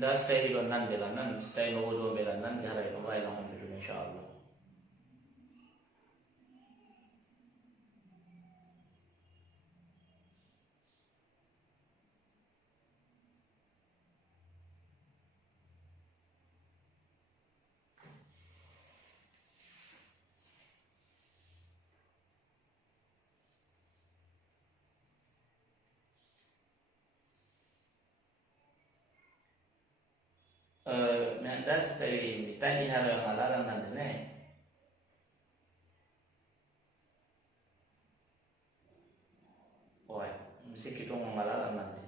da stay do nan de la nan stay no do be la nan haray no bay la hon bitu inshallah. Nanti stay tadi haray ngalaran nan de ne. Oi, mesti kita ngalaran nan de.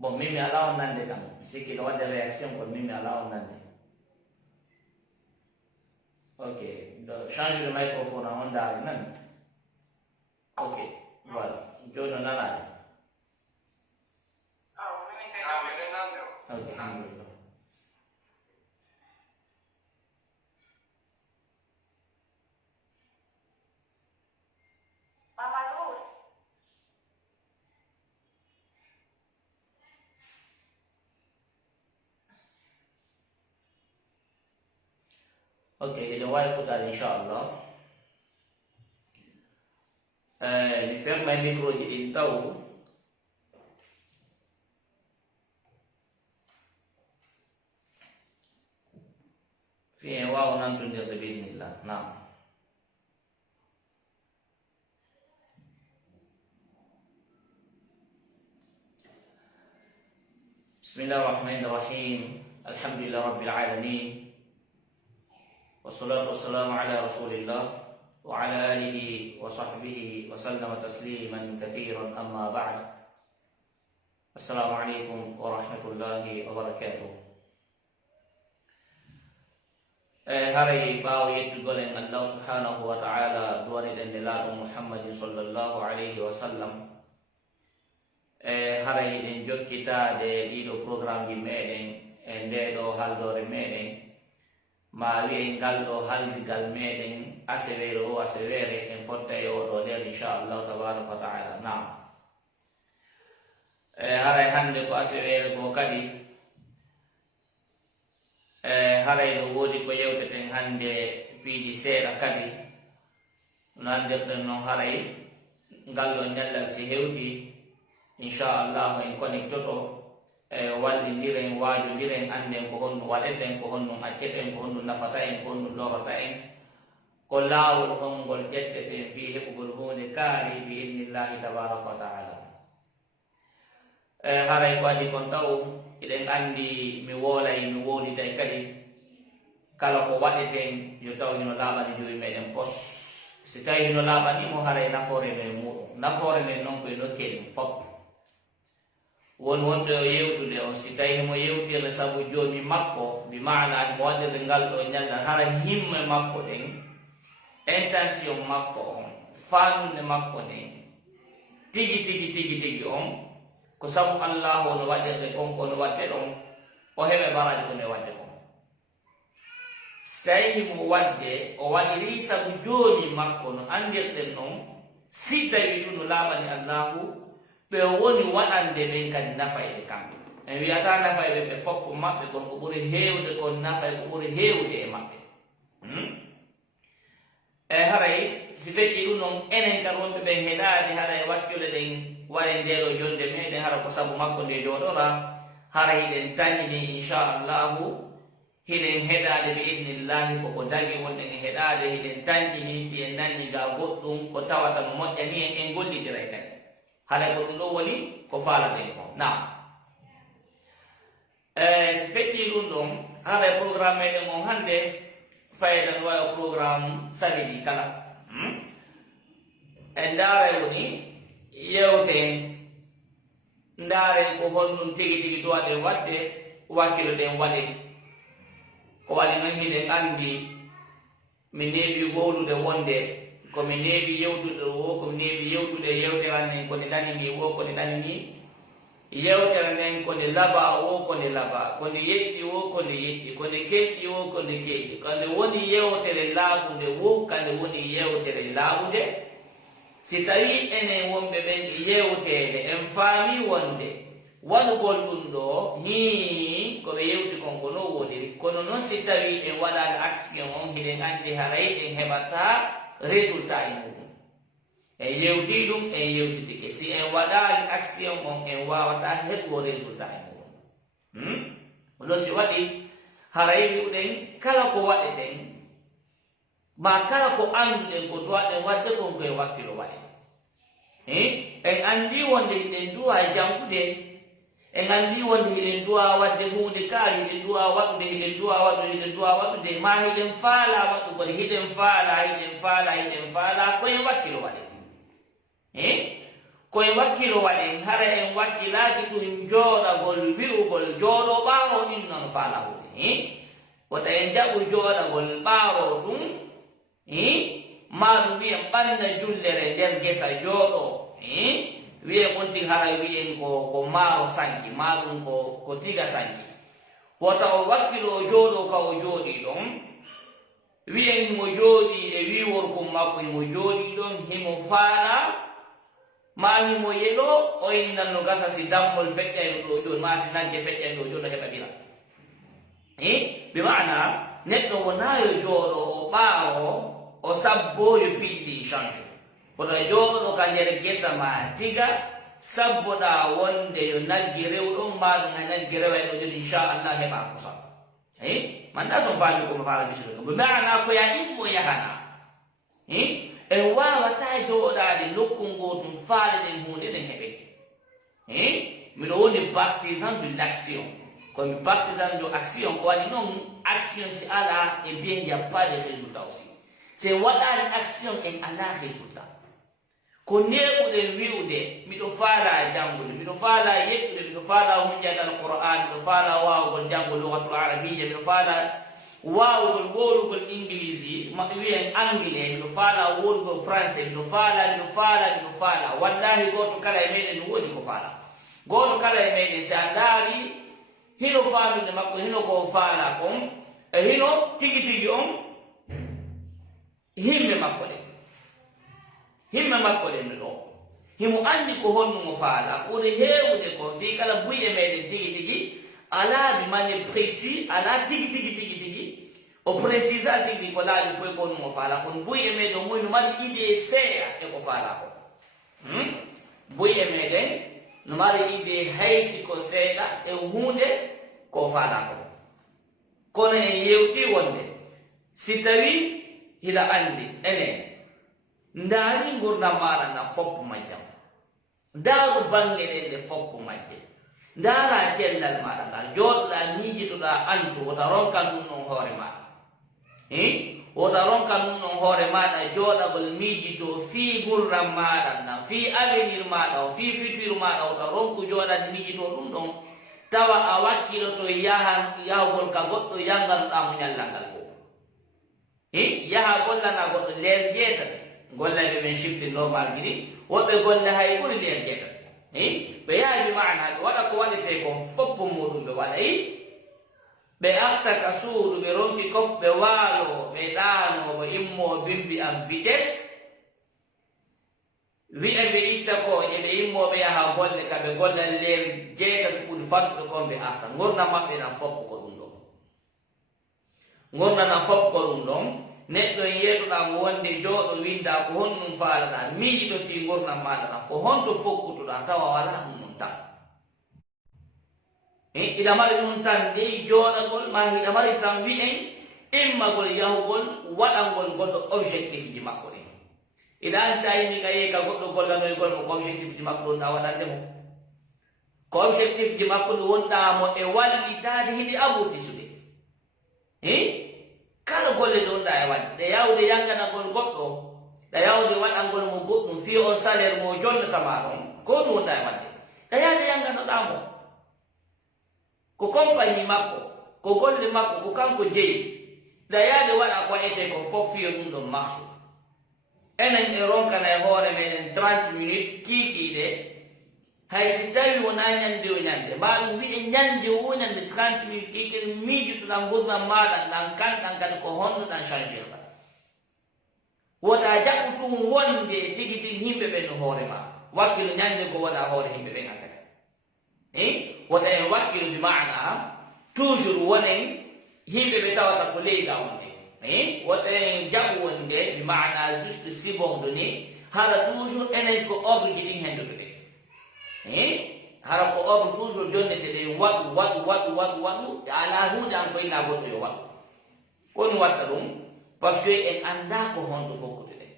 Bon, mimi alawan nan de kamu. Mesti kita ada reaksi bon mimi alawan nan de. Ok, change le microphone à onda nan. Ok, voilà. Jono nana. Ok, alhamdulillah. Ok, jadi wifi tadi insyaAllah. Mi ferma il micro di tahu. Fi wow nanti dia bismillah. Nah. Bismillahirrahmanirrahim. Alhamdulillah rabbil alamin. Wassalatu wassalamu ala rasulillah wa ala alihi wa sahbihi wa sallama tasliman katsiran amma ba'd. Assalamualaikum warahmatullahi wabarakatuh. Hari bawi itu goleng Allah subhanahu wa ta'ala duari dan dilalu Muhammad sallallahu alaihi wasallam. Hari ini jod kita de ido program di meden ende do hal do remeden Mali gallo halgal meden asevere en fotte o do der inshallah tabaraka taala. Nah. Haray hande ko asevere ko kadi haray no wodi ko yewteten hande piidi seeɗa kadi no andirɗen noon haray gallo ñallal si hewti inchallahu en connectoto wallidiren waajodiren anden ko honno waɗeten ko honno acceten ko honno nafata en ko honno lorata en ko laawol hongol ƴetteten fi heɓugol hunde kaari bi idnillahi tabaraka wa taala. Haray ko adi kon taw eɗen andi mi woolay mi wowlitay kadi kala ko waɗeten yo taw hino laaɓani joyi meɗen pos si tawi hino laaɓanimo haray nafoore men muɗum nafoore men noon koye nokkeɗen fop won wonde o yewtude on si tawi mo yewtire sabu joomi makko mi maana mo waɗirde ngal ɗo ñallan hara himme makko ɗen intention makko on fanude makko nden tigi on ko sabu Allah no waɗirde kon kono waɗde ɗon o heɓe baraji kone waɗde kon si tawi mo waɗde o waɗiri sabu joomi makko no andirɗen ɗon si tawi ɗum no laaɓani Allahu ɓe woni waɗande ɓen kadi nafayɓe kamɓe en wiyata nafayɓe ɓe foppo maɓɓe kon ko ɓuri heewde kon nafay ko ɓuri heewde e maɓɓe haray si feƴƴi ɗum noon enen kan wonɓe ɓen heɗaade haray wakkile ɗen ware ndeɗo jonde meɗen hara ko sabu makko nde joɗora hara hiɗen tañini inchallahu hiɗen heɗade bi idnillahi koko dagi wonɗen e heɗade hiɗen tañini si en nanni ga goɗɗum ko tawata no moƴƴani en gollitiray kadi haɗa ko ɗum ɗo woni ko faalaten ko na si feƴƴi ɗum ɗon haɗa programme meɗen on hannde fayidan wawi programme salidi kala en ndaara woni yewten ndaaren ko honɗum tigi duwaɗen waɗde wakkilo ɗen waɗe ko waɗi noon hiɗen anndi mi neeɓi wowlude wonde komi neeɓi yewtude wo komi neeɓi yewtude yewtere nden kone ɗanini wo kone ɗanini yewtere nden kone laba wo kone laba kone yeƴƴi wo kone yeƴƴi kone keƴƴi wo kone keƴƴi kande woni yewtere laaɓude wo kande woni yewtere laaɓude si tawi enen wonɓe ɓen yewtede en faami wonde waɗugol ɗum ɗo ni ko ɓe yewti kon ko no wodiri kono noon si tawi en waɗaade action on hiɗen anndi haray en heɓata résultat e muɗum en yewti ɗum en yewtitike si en waɗaali action on en wawata heɓugo résultat e muɗum ɗon si waɗi haray wi'uɗen kala ko waɗeten ma kala ko annduɗen ko duwaɗen wadde ɗon koye wakkilo waɗe en anndi wonde hiɗen duwa jangude en anndi wonde hiɗen duwa wadde hunde ka hiɗen duwa waɗude hiɗen duwa waɗude hiɗen duwa waɗude ma hiɗen faala waɗugol hiɗen faala koye wakkilo waɗe koye wakkilo waɗen hara en wakkilaaki ɗum jooɗagol wi'ugol jooɗo ɓaaro ɗin noon faala hunde wota en jaɓu jooɗagol ɓaaro ɗum ma ɗum wiyen ɓanna jullere nder gesa jooɗo wiye gonti hara wiyen ko maaro sanki ma ɗum ko tiga sanki wota o wakkilo o jooɗo ka o jooɗi ɗon wiyen mo jooɗi e wiworkum makko himo jooɗi ɗon himo faala ma himo yelo o innanno gasa si dammol feƴƴayno ɗo joni ma si nagge feƴƴayno ɗo joni o heɓa ɓira bi mana neɗɗo wonayo jooɗo o ɓaawo o sabboyo piɗɗi change kono jooɗoɗo ka nder gesa ma tiga sabboɗa wonde yo naggi rewɗon maɗum a naggi rewayɗo joni inchallah heɓa kosam manda son faami komo faala bisiɗo ɗum mana koya immo yahana en wawata jooɗade nokkul ngotum faale ɗen hunde ɗen heɓe miɗo woni partisan de l' action komi partisan de action ko waɗi noon action si ala e bien y a pas de résultat aussi se waɗani action en ala résultat ko neɓuɗen wi'ude miɗo faala janngude miɗo faala yeɗɗude miɗo faala hunjade alqur'an miɗo faala wawugol janngo lugatul arabia miɗo faala wawugol wolugol englise wiyen anglais miɗo faala wolugol français miɗo faala wallahi goto kala e meɗen woni ko faala goto kala e meɗen si a daari hino faaminde makko hino ko faala kon e hino tigi tigi on himme makko ɗen ɗo himo andi ko honnumo faala ɓuri heewde ko fi kala buyɗe meɗen tigi tigi ala bi mane précis ala tigi o précisa tigi ko laaɓi koye ko honnumo faala kono buyɗe meɗen moy no mari idée seeya e ko faala ko buyɗe meɗen no mari idée haysi ko seeɗa e hunde ko faala ko kono en yewti wonde si tawi hiɗa andi enen ndaari gurdam maɗa nda foppu majjam ndaaru bange ɗen nde foppu majje ndaara kendal maɗa ngal jooɗoɗa miijitoɗa andu wota ronkan ɗum ɗon hoore maɗa wota ronkan ɗum ɗon hoore maɗa jooɗagol miijito fii gurdam maɗa ndan fii avenir maɗa o fii futur maɗa wota ronku jooɗade miijito ɗum ɗon tawa a wakkiloto yahugol ka goɗɗo yanganuɗamo ñallal ngal fof yaha gollana goɗɗo nder jeetati gollaɓe ɓen shifti normal gini woɓɓe golle hay ɓuri nder jeetati ɓe yaabi mana ɓe waɗa ko waɗete kon foppo muɗum ɓe waɗayi ɓe arta ka suudu ɓe ronki kof ɓe waalo ɓe ɗaano ɓe immo bimbi am vitesse wi'e ɓe itta ko eɓe immoɓe yaha golle ka ɓe golla nder jeetati ɓuri fanɗuɓe kon ɓe arta gurdam maɓɓe nan foppo ko ɗum ɗon gurdam nan foppo ko ɗum ɗon neɗɗo en yeetoɗamo wonde jooɗo winda ko honɗum faalaɗa miijiɗo fi gurdam maɗa ɗam ko honto fokkutoɗa tawa wala ɗum ɗum tan iɗa mari ɗum tan ndey jooɗagol ma hiɗa mari tan wi'en immagol yahugol waɗangol goɗɗo objectif ji makko ɗen iɗa an sa yimi ka yehi ka goɗɗo gollanoygol mo ko objectif ji makko ɗon ɗa waɗande mo ko objectif ji makko ɗo wonɗamo e wallitade hiɗi aboutisude kala golle ɗon ɗa e waɗi ɗe yawde yanganagol goɗɗo ɗe yawde waɗangol mo goɗɗum fi on salaire mo jonnatama ɗon ko ɗum wonɗa e waɗde ɗe yawde yanganoɗamo ko compagnie makko ko golle makko ko kanko jeeyi ɗe yawde waɗa ko waɗete ko fof fiyo ɗum ɗon marche enen e ronkana e hoore meɗen 30 minutes kiikiiɗe hay si tawi wona ñande o ñande mba ɗum wiɗe ñande o ñande 30 minutes kiikiɗe miijutoɗan gurdam maɗa ɗan kanɗan kadi ko honnoɗan changer ɗa wota jaɓɓu ɗum wonde tigi tigi yimɓe ɓen no hoore ma wakkilo ñande ko waɗa hoore yimɓe ɓen hankadi wata en wakkilo bi maana toujours wonen himɓe ɓe tawata ko leyga wonde wata en jaɓu wonde bi maana juste subordonné hara toujours enen ko ordre ji ɗin hendotoɓe hara ko ordre toujours jonnete ɗe waɗu ala hunde an ko illa goɗɗo yo waɗu koni watta ɗum par ce que en anda ko honto fokkutuɗen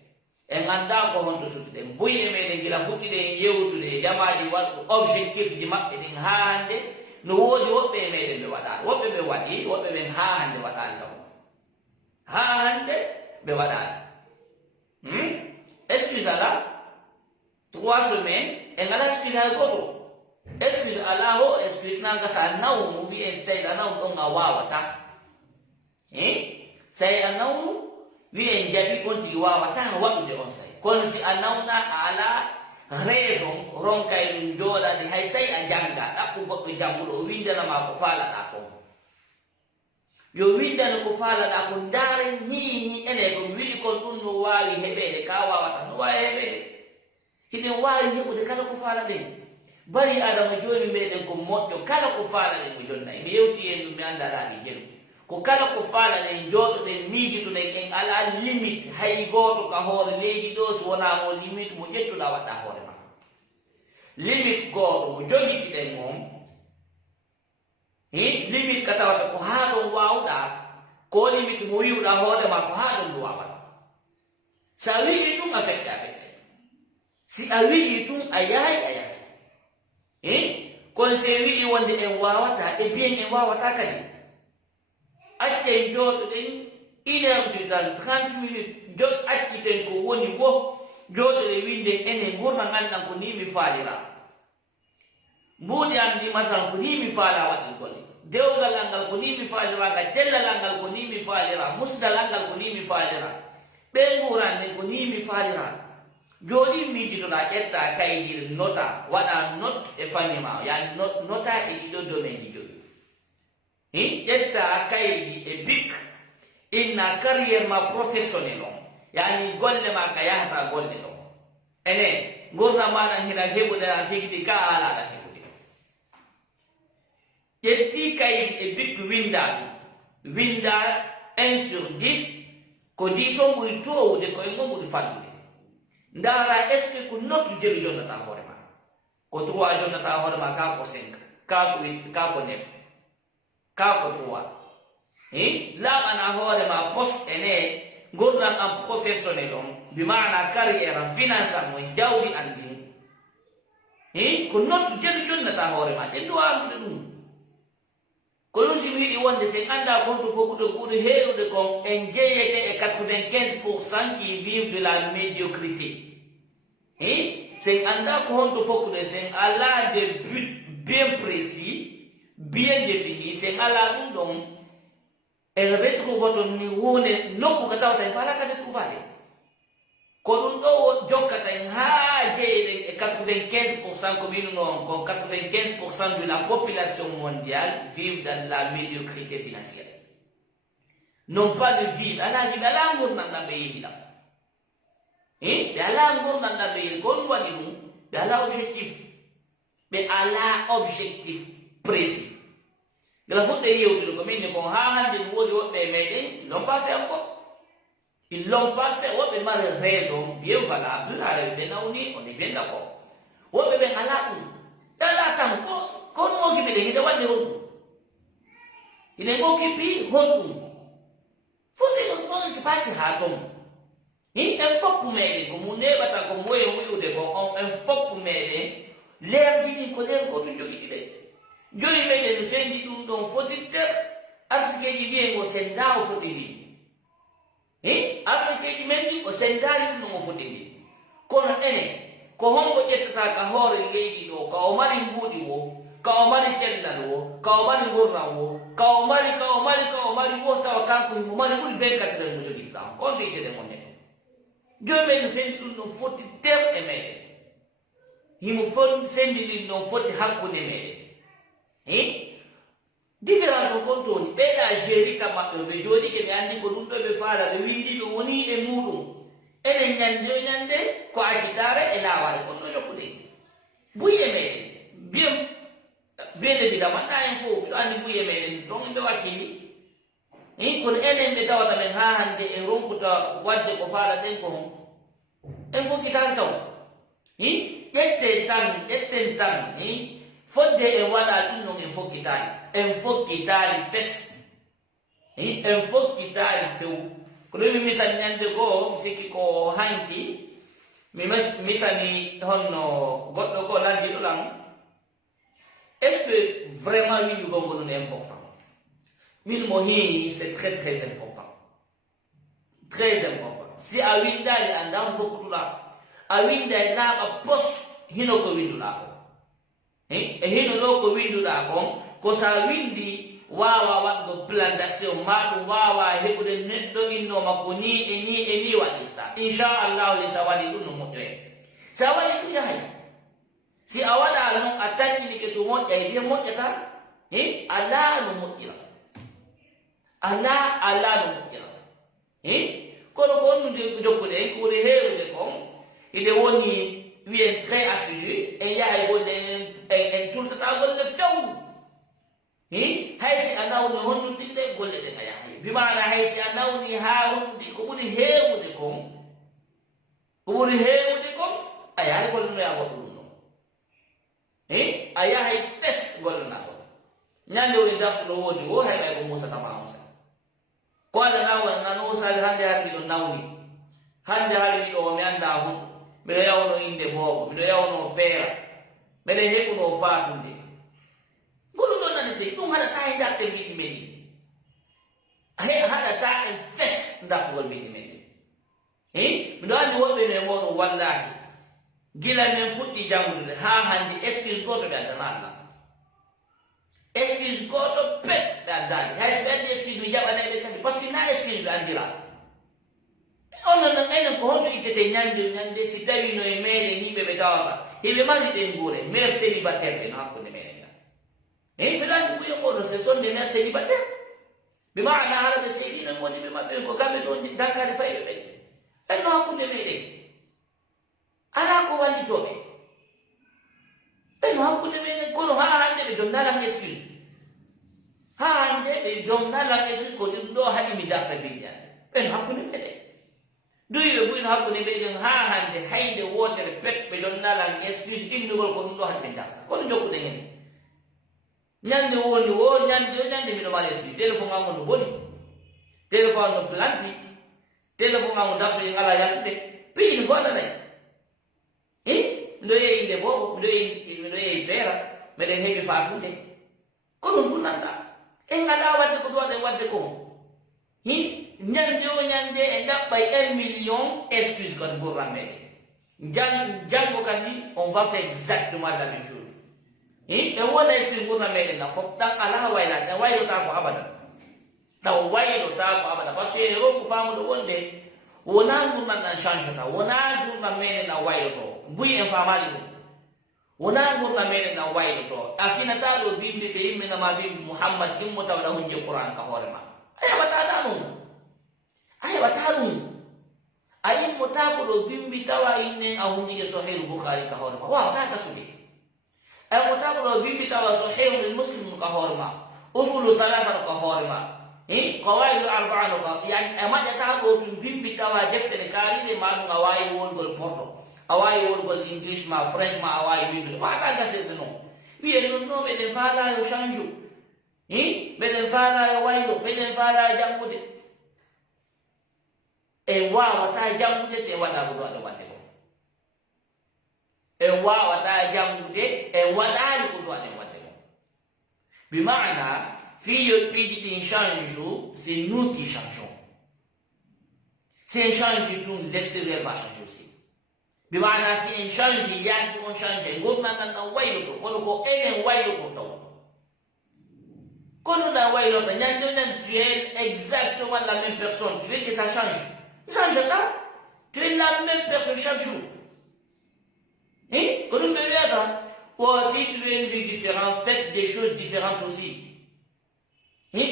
en anda ko honto sutuɗen boyi e meɗen gila fuɗɗiɗen yewtude e jamaji waɗu objectif ji maɓɓe ɗin ha hande no woodi woɓɓe e meɗen ɓe waɗani woɓɓe ɓe waɗi woɓɓe ɓen ha hande waɗani taw ha hande ɓe waɗani excuse ala 3 semaines en ala excuse hay goto excuse ala ho excuse nanga sa nawmu wi'e so tawi a naw ɗon a wawata say a nawmu wi'en jaɓi on tigi wawata waɗude on say kono si a nawna a ala raison ronkay ɗum jooɗade hay say a janga ɗaɓɓu goɗɗo janguɗo o windanama ko faalaɗa kon yo windana ko faalaɗa ko ndaren hihi ene ko wi'i kon ɗum no wawi heɓede ka wawata no wawi heɓede hiɗen wawi heɓude kala ko faala ɗen bari adama joni meɗen ko moƴƴo kala ko faala ɗen mi jonna mi yewti hen ɗum mi andaraɗi jeɗu ko kala ko faala ɗen jooɗoɗen miijituɗen en ala limite hay goto ka hoore leydi ɗo so wonamo limite mo ƴettuɗa waɗɗa hoore ma limite goto mo jogitiɗen moom limite ka tawata ko ha ɗon wawɗa ko limite mo wiwɗa hoorema ko ha ɗon ɗo wawata sa wi'i ɗum a fekke si a wi'i ɗum a yahay kono se wi'i wonde en wawata e bien en wawata kadi acten jooɗoɗen 1 heure du temps 30 minutes acciten ko woni wo jooɗoɗe winde enen gurna gandan ko ni mi faalira mbuuɗi am ndimatan ko ni mi faala waɗi golle dewgal al ngal ko ni mi faalira ga jellal ngal ko ni mi faalira musdal ngal ko ni mi faalira ɓe nguran nden ko ni mi faalira joni miijitoɗa ƴetta kaydir nota waɗa note e fanni ma yani nota e ɗiɗo domaine ɗi jogi ƴetta kaydi e bic inna carrière ma professionnel on yani golle ma ka yahata golle ɗo ene gurna maɗa hina heɓude a tigti ka alaɗa heɓude ƴetti kaydi e bic winda ɗum winda 1 sur 10 ko 10 on ɓuri towude ko en on ɓuri fallude ndara est ce que ko notu jelu jonnata hoore ma ko 3 jonnata hoore ma ka ko 5 ka ko 8 ka ko 9 ka ko 3 laaɓana hoore ma poste ene gurdam am professionnel on bi mana carrière am finance am on jawdi an ɗin ko notu jelu jonnata hoore ma ɗen duwamude ɗum ko ɗum simi yiɗi wonde sen anda konto fof ɓuɗo ɓuri heerude kon en jeeyete e 95% qui vivent de la médiocrité sen anda ko honto fokkude sen ala de but bien précis bien défini sen ala ɗum ɗon en retrouve ton ni wone nokku ka tawata en fala kade trouvade ko ɗum ɗo jokkata en ha jeeyɗen e 95% ko mbino noon kon 95% de la population mondiale vive dans la médiocrité financière non pas de ville ala jiɓe ala gurnanɗam ɓe yehi ɗam ɓe ala gurnanɗam ɓe yehi ko ɗum waɗi ɗum ɓe ala objectif ɓe ala objectif précis gala fuɗɗe yewtude ko minni kon ha hande ɗum woodi woɓɓe e meɗen non pas fait encore ils l'ont pas fait woɓɓe mari raison bien valable haɗa ɓe nawni on est bien d'accord woɓɓe ɓen ala ɗum ɓe ala tan ko ɗum occupe ɗen hiɗe waɗde honɗum hiɗen occupe honɗum fo si ɗum ɗon occupaki ha ton en foppu meɗen ko mu neɓata ko moye wi'ude ko on en foppu meɗen leerji ɗin ko leer goto jogiti ɗe joni meɗen sendi ɗum ɗon fotidde arsikeji mbiyen o senda o fotiri arsikeji men ɗi o sendari ɗum ɗon o fotiri kono ene ko honko ƴettata ka hoore leydi ɗo ka o mari mbuuɗi wo ka o mari cellal wo ka o mari gurnam wo ka o mari wo tawa kanko himo mari ɓuri 24 heures mo jogiti ɗam kon wiyetede mon neɗɗo joni meɗen sendi ɗum ɗon foti der e meɗen himo sendi ɗum ɗon foti hakkude meɗen différence o kon toni ɓeɗa géri kam maɓɓe ɓe joni ke ɓe andi ko ɗum ɗo ɓe faala ɓe windi ɓe woni e muɗum enen ñande ko accitare e laware kon ɗo jokkude buyi e meɗen bien bele bida manda info bido andi buye meden to ngi wakili kon enen be tawata men ha hande e ronkuta wadde ko faala den ko info kitan taw ƴetten tan fodde e waɗa ɗum non en fokkitali en fokkitali fes en fokkitali few ko ɗum mi misani ñande goo mi sikki ko hanki mi misani honno goɗɗo goo landiɗo lan est ce que vraiment windugo ngo ɗum important min mo hini c'est très très important si a windali andan fokkutuɗa a winday laaɓa pos hino ko winduɗa ko e hino ɗo ko winduɗa kon ko sa windi wawa waɗgo plan d'action maɗum wawa heɓude neɗɗo innoma ko ni e ni waɗirta inchallahu li sa waɗi ɗum no moƴƴoye sa waɗi ɗum yahay si a waɗa noon a tañinike to moƴƴa e wiye moƴƴata ala no moƴƴira ala no moƴƴira kono ko onnude jokkude en ko woni heerude kon ide woni wiyen très assidu en yahay golle en tultata golle few haysi a nawni honnudinde golle ɗen a yahay bimana haysi a nawni ha honnude ko ɓuri heewude kon a yahay golle no ya goɗɗo ɗum ɗon a yahay fes golle na ɗon ñande woni darsuɗo woodi o haymay ko musa tama musa ko allah nawon nan usali hande har ɗiɗo nawni hande har ɗiɗo mi annda hun mbiɗo yawno inde boobo mbiɗo yawno peera mbeɗa heɓuno fatunde goɗum ɗon nanete ɗum haɗata e darɗe mbiɗi meɗi haɗata en fes dartugol mbiɗi meɗi mbiɗo anndi woɓɓe no e moɗon wallahi gila men fuɗɗi janngude ha hande excuse goto ɓe addana allah excuse goto pet ɓe addani hayso ɓe anndi excuse mi jaɓanaɓe kadi par ce que na excuse ɓe anndira onon non enen ko honto ittete ñande si tawi no e meɗen yimɓe ɓe tawata hiɓe mari ɗen guure mère célibataire ɓe no hakkude meɗen mbeɗa anndi ɓuyo moɗon ce sont des mères célibataire ɓe maana hara ɓe seeɗino woni ɓe maɓɓe ko kamɓe ɗo dankade fayiɓe ɓe ɓen no hakkude meɗen ala ko wallitoɓe ɓen no hakkude meɗen kono ha hande ɓe jonnalan excuse ha hande ɓe jonnalan excuse ko ɗum ɗo haɗi mi darta billani ɓen no hakkude meɗen duyiɓe ɓuyno hakkude meɗen ha hande hayde wotere pet ɓe jonnalan excuse innugol ko ɗum ɗo haɗi ɓe darta kono jokkuɗen hen ñande woni o ñande miɗo mala excuse téléphone am no boni téléphone no planti téléphone am dasoyi ala yaltude piini fo ananayi miɗo yeeyi inde boobo miɗo yeeyi beera meɗen heeɓi faatude ko ɗum ɗum nanda en ala wadde ko ɗowaɗen wadde ko ñande o ñande e ɗaɓɓay 1 million excuse kadi gurran meɗen janngo kadi on va faire exactement la même chose en wona excuse gurnan meɗen na fof ɗan ala waylade ɗan waylota ko abada ɗan waylota ko abada par ce que ene ronko famude wonde wona gurnan ɗan changeta wona gurnan meɗen ɗan wayloto buyi en famali ɗum wona gurnan meɗen ɗan wayloto a finata ɗo bimbi ɓe yimminama bimbi mouhammad immo tawɗa hunje qouran ka hoorema a heɓataɗa ɗum a heɓata ɗum a immotako ɗo bimbi tawa innen a hunjike sahihul boukhari ka hoorema wawata gasude a immotako ɗo bimbi tawa sahihul muslim ka hoorema usulu thalatha ka hoorema qawaidu arba'ano ka yani a maƴata ɗo ɗum bimbi tawa deftere kaariɗe maɗum a wawi wongol porto a wawi wongol english ma french ma a wawi windude wata gasirde noon wiye non no meɗen faalayo change u meɗen faalayo waylo meɗen faalayo janngude en wawata janngude se waɗa ko ɗowaɗe wadde ko en wawata janngude en waɗani ko ɗowaɗen wadde ko bi mana fiyo piiji ɗin change u c'est nous qui changeons si en change ɗum l'extérieur va changer aussi bi mana si en change yaasi on change gurnanan ɗan wayloto kono ko enen wayloto taw kono ɗan waylota ñande o ñande tu es exactement la même personne tu veux que ça change change pas tu es la même personne chaque jour ko ɗum ɓe wiyata si tu veux une vie différente faites des choses différentes aussi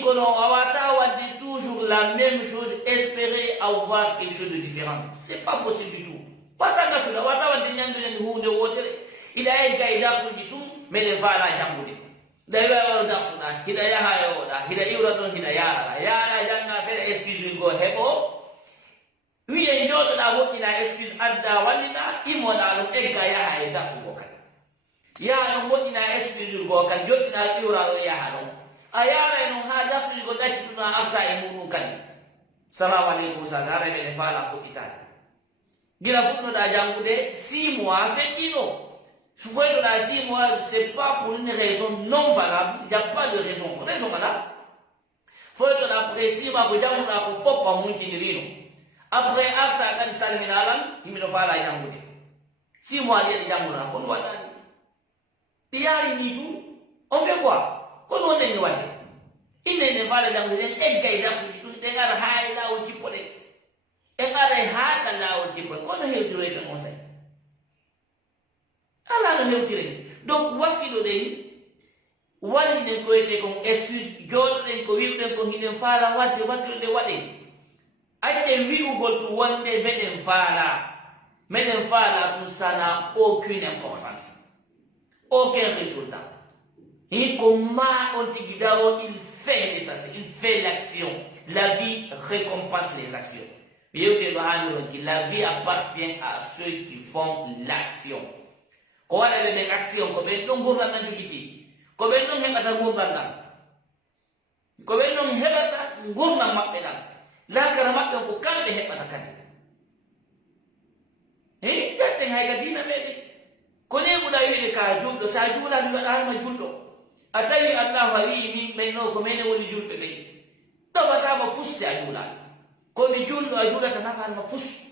kono a wata wadde toujours la même chose espérer avoir quelque chose de différent c'est pas possible du tout wata gasuda wata wadde ñande hunde wotere ila e gay darsuji tum meɗen faala janngude Dawa dasuna hidayah ayo da hidayah uradon hidayah ya jangan saya excuse go hebo wiye nyodo na woni na excuse adda walina imo na lo e gaya ay dasu go kan ya no woni na excuse go kan jodi na urado ya hano ayara no ha dasu go dashi tuna afta e munu kan salamu alaikum sagara be fala fu kita gira fu no da jangude 6 mois fait ino. Souvent, dans la vie, moi, c'est pas pour une raison non valable. Il n'y a pas de raison. Raison valable. Faut que l'apprécie, ma vous dire, on faut pas mon qui devine. Après, après, quand ça le minalam, il me le fait la jambe. Si moi, il y a des jambes, on doit aller. Il y a une tout. On fait quoi? Quand on est loin, il n'est pas la jambe, il est gaïda sur tout. Il y a un high là où tu peux aller. Il y a un high là où tu peux aller. On a eu du conseil. Ala no hewtire donc wakkilo den wali den ko ete ko excuse jodden ko wiwden ko hinen faala wadde wakkilo de waɗe acce wi'ugol to wonde meɗen faala ɗum sana aucune importance aucun résultat ni ko ma on tigi daro il fait les actions il fait l'action la vie récompense les actions wiwde ɗo haalironki la vie appartient à ceux qui font l'action ko wala be nek action ko be don gurna nan jogiti ko be don hebata gurna nan ko be don hebata gurna mabbe nan la kara mabbe ko kambe hebata kan jatte hay ga dina mede ko ne buda yide ka juldo sa jula du wada ma juldo atawi allah wali mi meno ko mene woni julbe be to wata ma fusse a jula ko ni juldo a jula ta nafa ma fusse.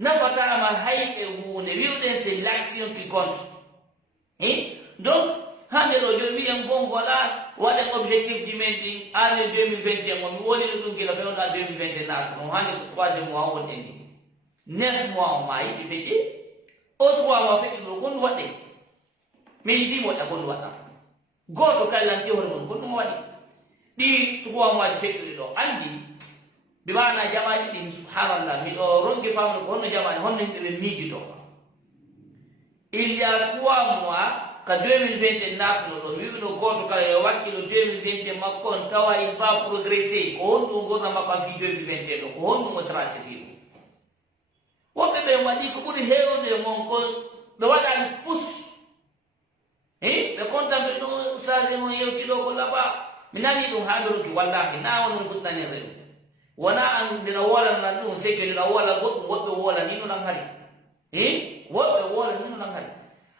N'apata ma hay e wune wiwden c'est l'action qui compte. Donc, handelo jo wi en bon voilà waɗen objectif du mending année 2021 on woni ɗum gila fe wona 2021 on hande ko 3e mois on en 9 mois on mayi ɗi feƴƴi o 3 mois feƴƴi ɗo gon waɗe min yiɗi moƴƴa gon waɗa goto kallanti hoore mon gon ɗum waɗi ɗi 3 mois ɗi feƴƴuɗi ɗo andi bimana jamaji ɗin subhanallah miɗo rongi famde ko honno jamani honno yimɓe ɓe miijito il y a 3 mois ka 2020 natno ɗo wiɓino goto kala yo wakkilo 2020 makko on tawa il va progresser ko honɗum gona makko a fi 2021 ɗo ko honɗum o tracé fi ɗum woɓɓe ɓe waɗi ko ɓuri hewde mon ko ɓe waɗani fus ɓe contampe ɗum sage mon yewtiɗo ko laba mi nani ɗum haaɗoruki wallahi na wonum fuɗɗani rew wona an dina wolan nan ɗum sey dina wola goɗɗum woɓɓe wola ni no nan hari woɓɓe wola ni no nan hari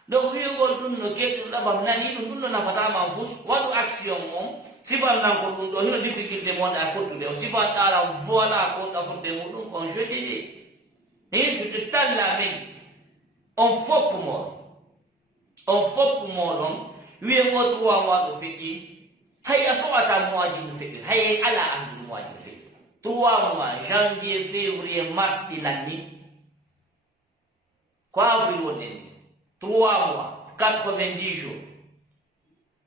donc wiyugol ɗum no keɗɗum ɗabam nani ɗum ɗum no nafatama fus waɗu action mom sifan nan ko ɗum ɗo hino difficulté mon a fottude o sifan ɗala voilà ko ɗa fotde muɗum on jeteje sito talla men on foppu moɗon wiyemo 3 mois ɗo feƴƴi hay a soɓata mois ji no feƴƴi hay ala anduɗo mois ji no feƴƴi 3 mois, janvier, février, mars, il a mis. Quoi vous voulez? 3 mois, 90 jours.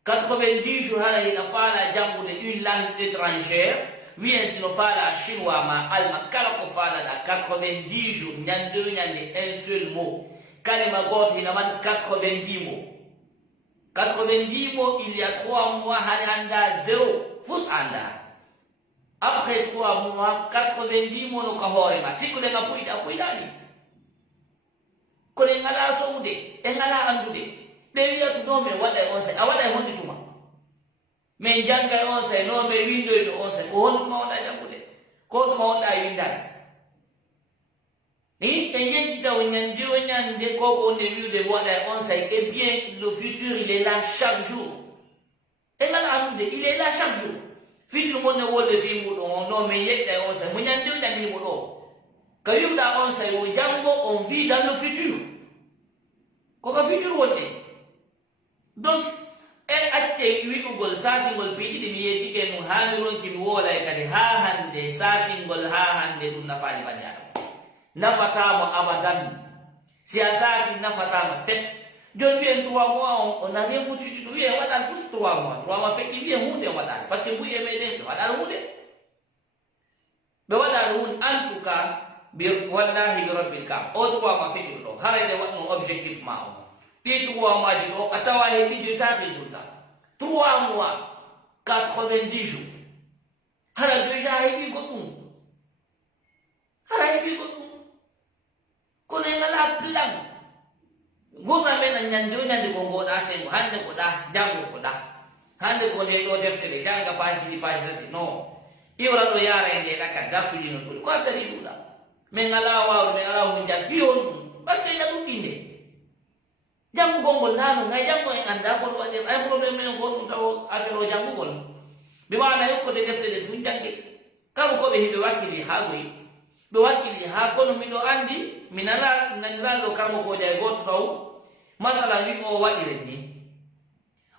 90 jours, il a fait une langue étrangère. Oui, ainsi, il a fait chinois, ma allemand, il a 90 jours. Il y a un seul mot. Quand il m'a dit, il a 90 mots. 90 mots, il y a 3 mois, il y a 0. Fous anda. Après 3 mois, 90 mois no kahorema. Siku de ngapuida kuidani. Kone ngala soude, ngala andude. Beria tu nome wada onse, awada hondi tuma. Me janga onse, no me window to onse, ko hon ma onda jambude. Ko ma onda winda. Ni tenyen kita onyan dio nyan de ko on de view de wada onse, et bien le futur il est là chaque jour. Ngala andude, il est là chaque jour. Fitu mo ne wole fi mu do no me yette on sa munyan dim dan ni mo do kayu da on sa yo jango on vit dans le futur ko ka futur wonde donc e acce wi ko gol sati gol pidi ni yeti ke no hamiron ki wola e kadi ha hande sati gol ha hande dum na fani banya na fatamo abadan siasati na fatamo fes John bien 3 mois, on n'a rien foutu du tout. Oui, on va dans tous 3 mois. 3 mois fait qu'il vient on va dans. Parce que vous aimez, on va dans le en tout cas, wallahi rabbil kam. O 3 mois fait du tout. Harayde wat mon objectif ma. Ti 3 mois du tout, atawa he di sa résultat. 3 mois 90 jours hara déjà heɓi goɗɗum hara heɓi goɗɗum kono en ala plan gurna men a ñande o ñande ko ngoɗa sengo hande koɗa jango koɗa hande ko nde ɗo deftere janga page ɗiɗi page tati non iwra ɗo yara e nde ɗaka darsuji no ɗuɗi ko addani ɗuɗa min ala wawde min ala hunja fiyon ɗum par ce que ina ɗuɗɗinde janngugol ngol nano ngay janngo en anda ko ɗum waɗi ay probléme minen ko ɗum taw affaire o janngugol mi wana yokkode deftere ɗum jangge kala koɓe hiɓe wakkili ha goyi ɓe wakkili ha kono miɗo andi mi naniraɗo karmokoje e goto taw masala wi o waɗiren ni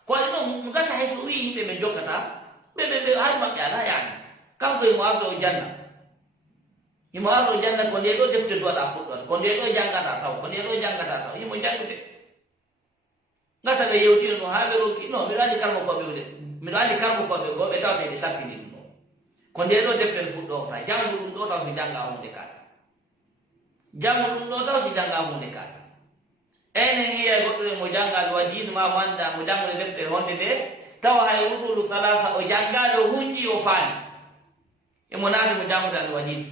koɗe noon gasa hay so wi yimɓe ɓe jokkata ɓe hay maɓɓe ala yaani kanko imo ardo o janna imo ardo o janna ko nde ɗo defte duwaɗa fuɗɗon ko nde ɗo janngata taw ko nde ɗo janngata taw imo janngude gasa ɓe yewtino ɗum ha ɓe rokki non mbiɗo andi karmo koɓe de mbiɗo andi karmo koɓe go ɓe tawte ɓe sappini ɗum ɗo ko nde ɗo deftere fuɗɗorta janngu ɗum ɗo taw si jannga hunde kaɗa janngu ɗum ɗo taw si jannga hunde kaɗa enen yiya goɗɗo mo janngal wadis ma manda mo janngude deftere honde nde tawa hay usulu salasa o janngaɗo hunji o faani emo naati mo janngude al wadis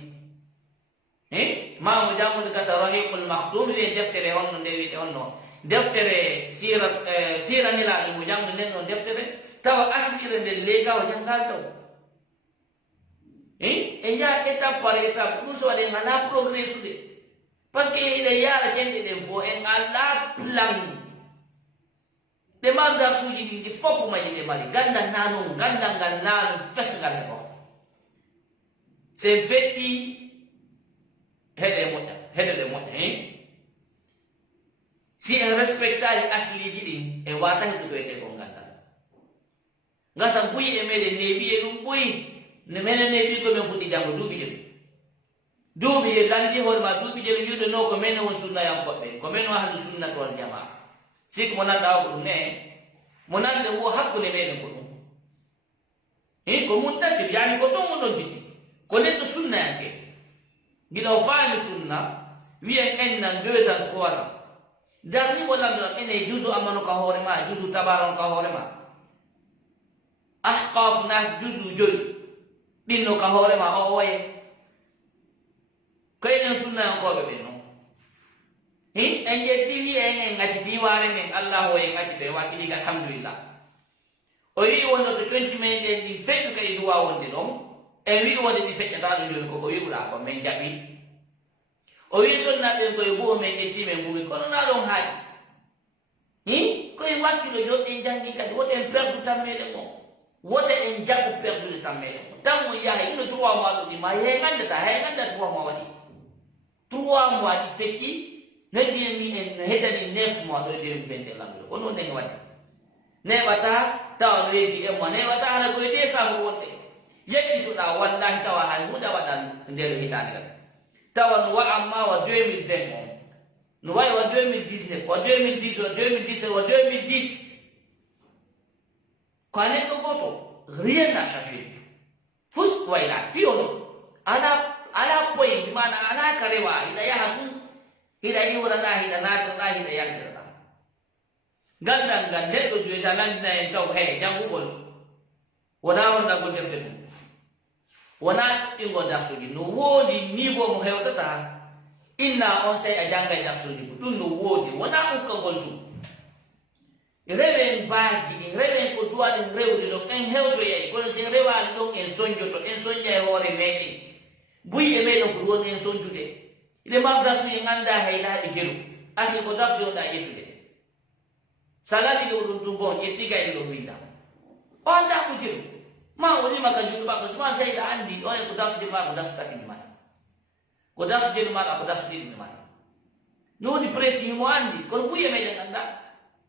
ma mo janngude gasa rahiqul maktum wiye deftere honno nde wiite honno deftere sira hilaɓe mo janngude nden ɗon deftere tawa asire nden leega o janngal taw e jaa étape par étape ɗum so waɗi en ala progrès ude par ce que ina yaara ƴenɗe ɗen fo en ala plan ɗe manda suuji ɗi ɗi fof maji ɗe mari gandal nanon gandal ngal naano fesgal heɓo se feƴƴi heɗe moƴƴa heɗeɗe moƴƴa si en respectali asliji ɗin en wata heɗuɗoyte ko gandal gasa buyi e meɗen neeɓi e ɗum ɓoyi menen neeɓi ko men fuɗɗi janngo duuɓi jelu duuɓi je landi hoore ma duuɓi jelu wiude no ko men won sunnayankoɓɓe ko men o ahlu sunnat wal jamaa siko mo nanɗa ko ɗum ne mo nande wo hakkude meɗen ko ɗum ko muntasir yani ko ɗon oɗon titi ko neɗɗo sunnayanke gila o faami sunna wiyen en nan 2 ans 3 ans darnimo landuɗon ene jusu amano ka hoore ma jusu tabarano ka hoore ma ahqaf nas jusu 5 ɗinno ka hoore ma o waye ko enen sunnayankoɓe ɓe noon en ƴetti wi en ŋati diware men allah o en ŋati to e wakkiliga alhamdulillah o wi wonno to ƴonti meɗen ɗi feƴƴu kadi duwa wonde ɗon en wi wonde ɗi feƴƴataɗo joni koko wiɓuɗa ko min jaɓi o wi sonnaɗen koye buho men ƴetti men mbumi kono na ɗon haaɗi koye wakkilo joɗɗen jangi kadi woto en perdu tammeɗen o woto en jaɓu perdude tammeɗen o tan mo yaha ino 3 mois ɗo ɗi ma hay gandata 3 mois waɗi 3 mois ɗi feƴƴi nandi en mi en heddani 9 mois ɗo e 2021 lamɗo ko noon nden waɗi neɓata tawa no heddi e mois neɓata hara koye décembre wonɗe yeƴƴituɗa wallahi tawa hay hunde waɗan nder hitande kadi tawa no wa'amma wa 2020 on no wayi wa 2019 wa 2010 wa 2017 wa 2010 ko a neɗɗo goto rien n'a changé fus wayla fiyono ala poye mana ala ka rewa hiɗa yaha tum hiɗa iwrana hiɗa natirɗa hiɗa yaltirɗa gandal ngal neɗɗo joyi sa nandina en taw hey janngugol wona wondagol defte ɗum wona ɗuɗɗingo darsuji no woodi niveau mo hewtata inna on sey a janngay darsuji ko ɗum no woodi wona ukkagol ɗum rewen base ji ɗin rewen ko duwaɗen rewde ɗon en hewtoyay kono sen rewali ɗon en soñjoto en soñƴa e hoore meɗen buyi e meɗen ko ɗuwon en soñjude ide mam darsu en anda haylaaɓe gelu andi ko darsude oɗa ƴettude sa laɓi ɗo ɗum tum bon ƴettigayɗe ɗo winda o anda ko gelu ma o lima ka juɗɗo ɓakko soma seyɗa andi o en ko darsude ma ko darsu tatini mata ko darsude maɗa ko darsude ɗiɗi mata no woni précis mo andi kono buyi e meɗen anda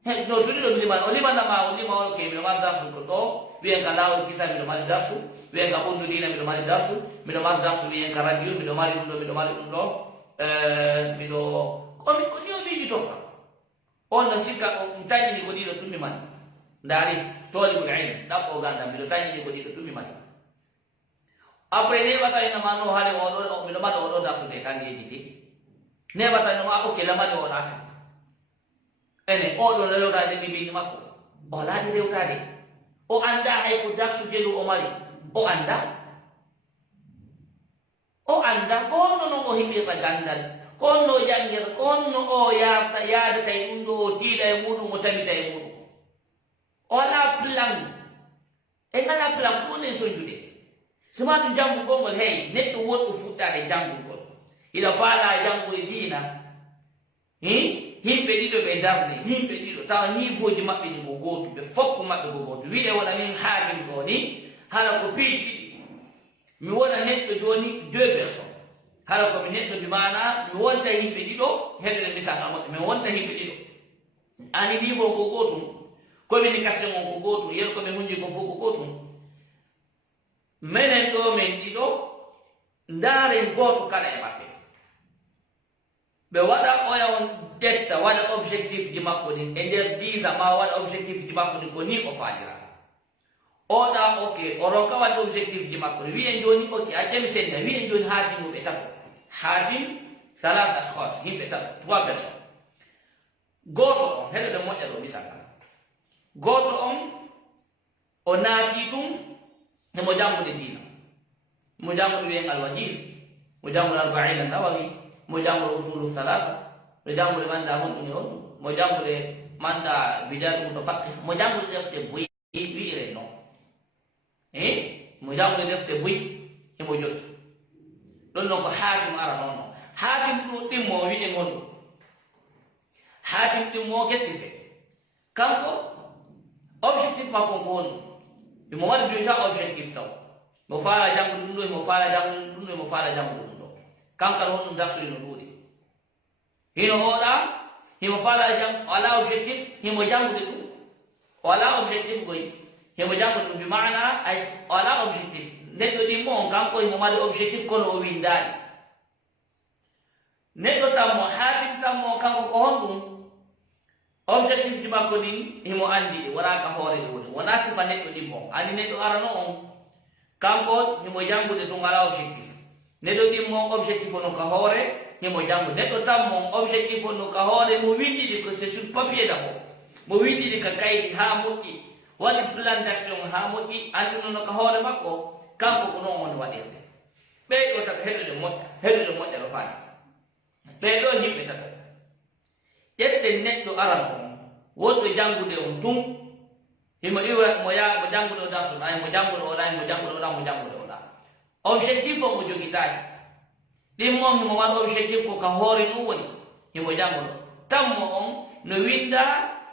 no turi ɗon liman o limanama o lima o ke miɗo mari darsu ko ɗo wiyen ka lawol kisa miɗo mari darsu wiyen ka ɓondu dina miɗo mari darsu miɗo mari darsu wiyen ka radio miɗo mari ɗum ɗo miɗo mari ɗum ɗo miɗo ko ni o miijitota on no sikka mi tañini ko ɗiɗo tummi mani ndaari toolibul ilm ɗaɓɓo gandam miɗo tañini ko ɗiɗo tummi mani après neɓata inoma no haali oɗo miɗo maɗa oɗo darsude kangi ejiti neɓata inoma okke lamani oɗaka ene oɗo rewtade ɗiɓini makko o laaɗi rewtade o anda hay ko darsu jelu o mari o anda kono no o heɓirta gandal konno jangir konno o yaada tay ɗum ɗo o tiiɗa e muɗum o tamita e muɗum o ala plan en ala plan ko ɗon en soñjude soma ɗum janngugol ngol hey neɗɗo woɗɗo fuɗɗade janngugol ila faala janngo e diina himɓe ɗiɗo ɓe darde himɓe ɗiɗo tawa niveau ji maɓɓe ni ko gootu ɓe foppu maɓɓe ko gootu wiɗe wona min haakim ɗo ni hala ko piiji ɗiɗi mi wona neɗɗo joni 2 personnes hala komi neɗɗo mi mana mi wonta yimɓe ɗiɗo heɗene misaka moƴƴo mi wonta yimɓe ɗiɗo ani niveau ko gootum communication on ko gootum yen komi hunji ko fof ko gootum minen ɗo men ɗiɗo ndaaren gooto kala e maɓɓe ɓe waɗa oya on ƴetta waɗa objectif ji makko ni e nder 10 ans ma waɗa objectif ji makko ni ko ni o faajira oɗa ok oɗon ka waɗa objectif ji makko ni wiyen joni ok a ƴami senda wiyen joni haadimuɓe tato haadim 3 ashkhas yimɓe tato 3 personnes gooto on heɗoɗe moƴƴa ɗo misaka gooto on o naati ɗum emo janngude diina mo janngude wiyen alwajis mo janngude albaina nawawi mo janngude usulu salata mo janngude manda honɗum e honɗum mo janngude manda bidatu to fakki mo janngude defte boyi wiire noon mo janngude defte boyi emo jotti ɗon noon ko haakim ara noon noon haakim ɗum ɗimmo wiɗe gonɗum haakim ɗimmo qu'est-ce qu'il fait kanko objectif makko ko woni imo waɗi déjà objectif taw mo faala janngude ɗum ɗo emo faala janngude ɗum ɗo emo faala janngude ɗum ɗo kankal honɗum darsuri no ɗuuɗi hino oɗa himo faala ala objectif himo janngude ɗum o ala objectif koy himo janngude ɗum bi mana ay o ala objectif neɗɗo ɗimmo on kanko himo mari objectif kono o windaɗi neɗɗo tammo haakim tammo kanko ko honɗum objectif ji makko ɗin himo andi ɗi wona ka hoore ɗi woni wona sifa neɗɗo ɗimmo andi neɗɗo arano on kanko himo janngude ɗum ala objectif neɗɗo ɗimmo objectif ono ka hoore himo janngude neɗɗo tammo objectif ono ka hoore mo windiɗi ko c'est sur papier d'abord mo windiɗi ka kayɗi ha moƴƴi waɗi plan d'action ha moƴƴi andi nono ka hoore makko kanko ko noon woni waɗirde ɓeyɗo taka heɗude moƴƴa ɗo faani ɓeyɗo yimɓe taka ƴette neɗɗo aran on wonɗo janngude on tun himo iwa mo janngude o darsuɗa himo janngude oɗa himo janngude oɗa mo janngude oɗa objectif o mo jogitaki ɗimmon himo waɗa objectif ko ka hoore ɗum woni himo jannguɗo tammo on no winda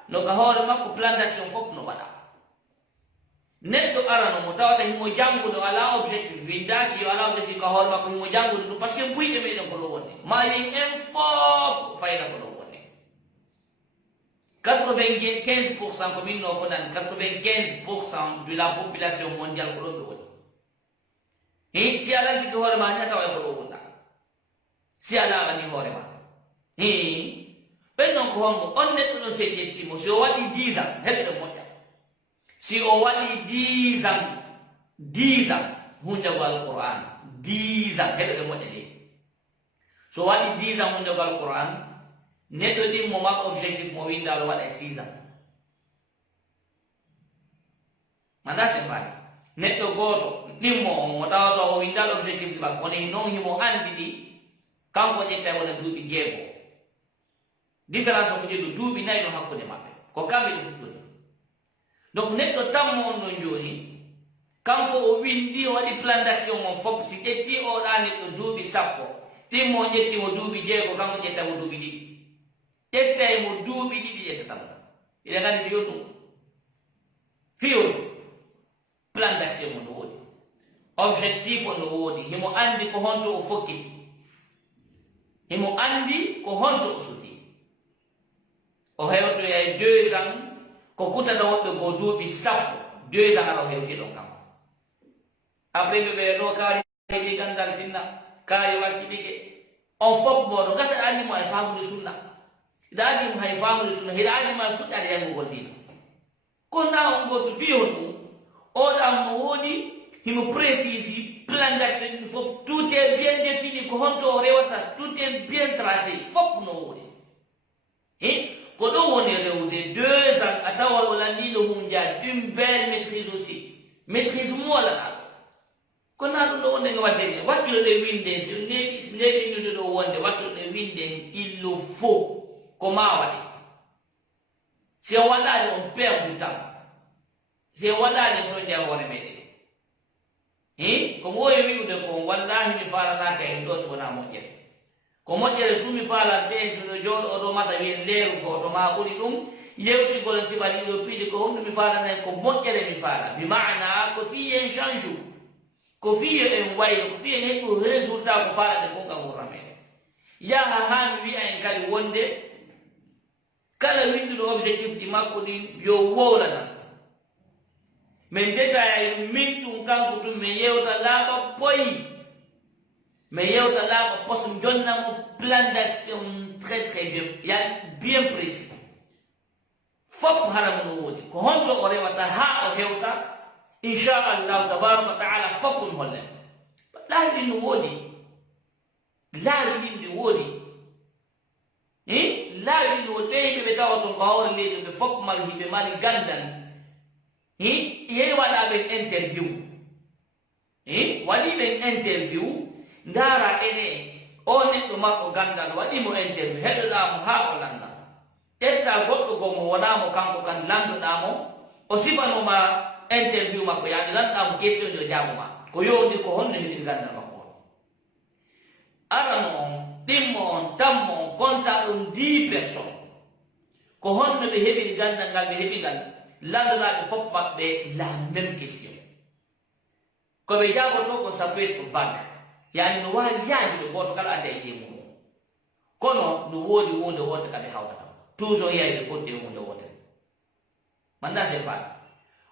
no ka hoore makko plan d'action fof no waɗa neɗɗo arano mo tawata himo janngude o ala objectif windaki yo ala objectif ka hoore makko himo janngude ɗum par ce que buyɗe meɗen ko ɗo wonde ma wi en fof fayda ko ɗo wonde 95% ko minno ko nan 95% de la population mondiale ko ɗo ɓe woni si ala jiɗɗo hoore ma ni a tawa e ko ɗo wonɗa si ala wani hoore ma ɓen noon ko hongo on neɗɗo ɗon se ƴettimo si o waɗi 10 ans heɓɗe moƴƴa si o waɗi 10 ans hunjago alquran 10 ans heɗoɗe moƴƴa ɗe so waɗi 10 ans hunjago alquran neɗɗo ɗin mo maɓ objectif mo windaɗo waɗa e 6 ans manda sen faani neɗɗo gooto ɗimmo on mo tawata o windaɗo objectif ji makko woni noon himo andi ɗi kanko ƴetta wona duuɓi 6 différence o ko jeeɗu duuɓi 4 ɗo hakkude maɓɓe ko kamɓe ɗum fuɗɗori donc neɗɗo tammo on ɗon jooni kanko o windi o waɗi plan d'action on fof si ƴetti oɗa neɗɗo duuɓi 10 ɗimmo ƴettimo duuɓi 6 kanko ƴettamo duuɓi 2 ƴettaymo duuɓi 2 ƴettatamo ine gandi fiyo ɗum fiyo plan d'action o no woodi objectif o no woodi himo andi ko honto o fokkiti himo andi ko honto o suti o hewtoya 2 ans ko kutata woɓɓe ko duuɓi 10 2 ans aɗa o hewtiɗon kanko après ɓe ɓeeno kaari heɗi gandal tinna kaari wakkiɗike on fof moɗo gasa ɗa andimo hay famude sunna hiɗa andimo hay famude sunna hiɗa andimo hay fuɗɗade yanngugol dina ko na on goto wiyon ɗum oɗam no woodi himo précise plan d'action ɗi fof tout est bien défini ko honto o rewata tout est bien tracé fof no woodi ko ko ɗo woni rewde 2 ans a tawa o landiɗo hunjaade une belle maîtrise aussi maîtrise mo walanaɗo ko na ɗum ɗo wonde nga wadde ni wakkilo ɗe winde so ndeɓi ñude ɗo wonde wakkilo ɗe winde il le faut ko ma waɗe si a waɗani on perd du temps si a waɗani soñde hoore meɗen ko wowi wiwde ko wallahi mi falanaka en ɗo sowona moƴƴere ko moƴƴere fu mi falante soɗo jooɗo oɗo mata wiyen leeru ko to ma ɓuri ɗum yewtigol siɓaliɗo piiɗi ko honɗum mi falanaen ko moƴƴere mi faala bi mana ko fiye en change u ko fiye en waylo ko fiye en heɓɓu résultat ko falaɗe ko ngam wurra meɗen yaha ha mi wiya en kadi wonde kala winduɗo objectif ɗi makko ɗi yo wowlana min détail min ɗum kanko ɗum min yewta laaɓa poyi min yewta laaɓa poste jonnamo plan d'action très bien précis fop haramu no woodi ko honto o rewata ha o hewta inchallahu tabaraka wa taala fop ɗum hollen laawi ɗin no woodi laawi ɗin ɗi woodi laawi ɗin no woodi ɓe yimɓe ɓe tawa ton ko hawre leydi ɓe fop mari hiɓe mari gandal yehi waɗaɓen interview waɗiɓen interview ndaara ene o neɗɗo makko gandal waɗimo interview heɗoɗamo ha o landa ƴetta goɗɗo gomo wonamo kanko kan landuɗamo o sifanoma interview makko yaade landuɗamo question jo jamuma ko yowdi ko honno heɗin gandal makko arano on ɗimmo on tammo on compta ɗum 10 personnes ko honno ɓe heɓi gandal ngal ɓe heɓi ngal landuɗaɓe fof maɓɓe la même question koɓe jagoto ko ça peut être vague yani no wawi yaajude goto kala anda e ƴemum kono no woodi hunde wote kaɓe hawtata toujours yeyde fotte hunde wotere manda c'est pas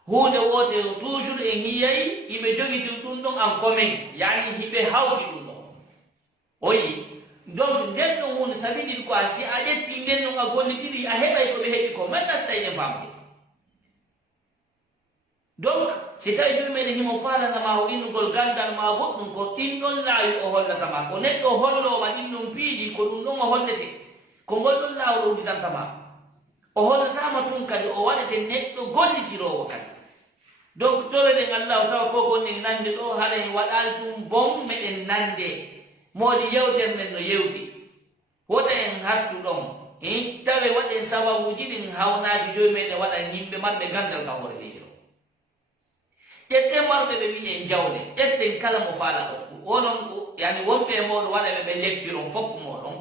hunde wotere toujours en yiyay yimɓe jogitin ɗum ɗon en commun yani hiɓe hawti ɗum ɗon oyi donc nden ɗon hunde sabi ɗiɗi ko si a ƴetti nden ɗon a gollitiri a heɓay koɓe heɓi ko maintenant so tawi en famde donc si tawi joni meɗen himo falanama o innugol gandal ma goɗɗum ko ɗin ɗon laawi o hollatama ko neɗɗo holloma ɗin ɗon piiɗi ko ɗum ɗon o hollete ko ngol ɗon laawol o uditantama o hollatama tun kadi o waɗete neɗɗo gollitirowo kadi donc toreɗen allahu tawa ko gonɗen nande ɗo haɗen waɗali ɗum bon meɗen nande moodi yewtere nden no yewti woɗa en hattu ɗon tawe waɗen sababuji ɗin hawnaji joyi meɗen waɗa yimɓe marɓe gandal ka hoore leydi ƴetten marɓe ɓe wi en jawle ƴetten kala mo faala ɗo onon yani wonɓe e moɗon waɗaɓe ɓe lecture on foppu moɗon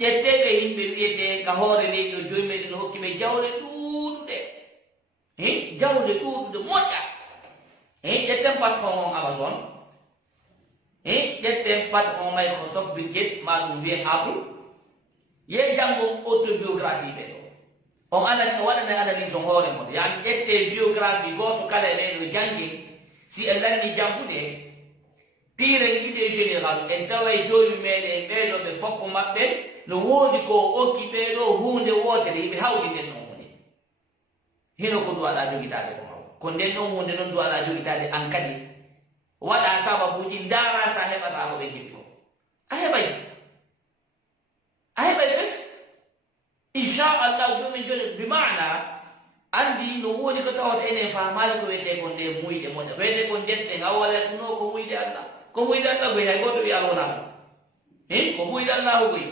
ƴetteɓe yimɓe wiyete ka hoore leydi o joyi meɗen no hokkiɓe jawle ɗuuɗuɗe jawle ɗuuɗuɗe moƴƴa ƴetten patron on Amazon ƴetten patron Microsoft Bill Gates ma ɗum wiye Apple ye janggo autobiographie ɓe ɗo on waɗana analyse on hoore mon yani ƴette biographie goto kala e ɓeɗo janggin si en lanni janggude tiren idée général en taway joni meɗen ɓeɗo ɓe foppo maɓɓe no woodi ko okki ɓeɗo hunde wotere yiɓe hawri nden ɗon hunde hino ko duwaɗa jogitade ko haw ko nden ɗon hunde noon duwaɗa jogitade an kadi waɗa sababuji ndaara sa heɓata ko ɓe heɓi ko a heɓay bes inchallahu ɗumen joni bi mana andi no woni ko tawata enen famade ko wiyete ko nde muyɗe moƴƴa wiyete ko desɗe haw wala no ko muyde Allah ko muyde Allah goyi hay goto wiya wonama ko muyde Allahu goyi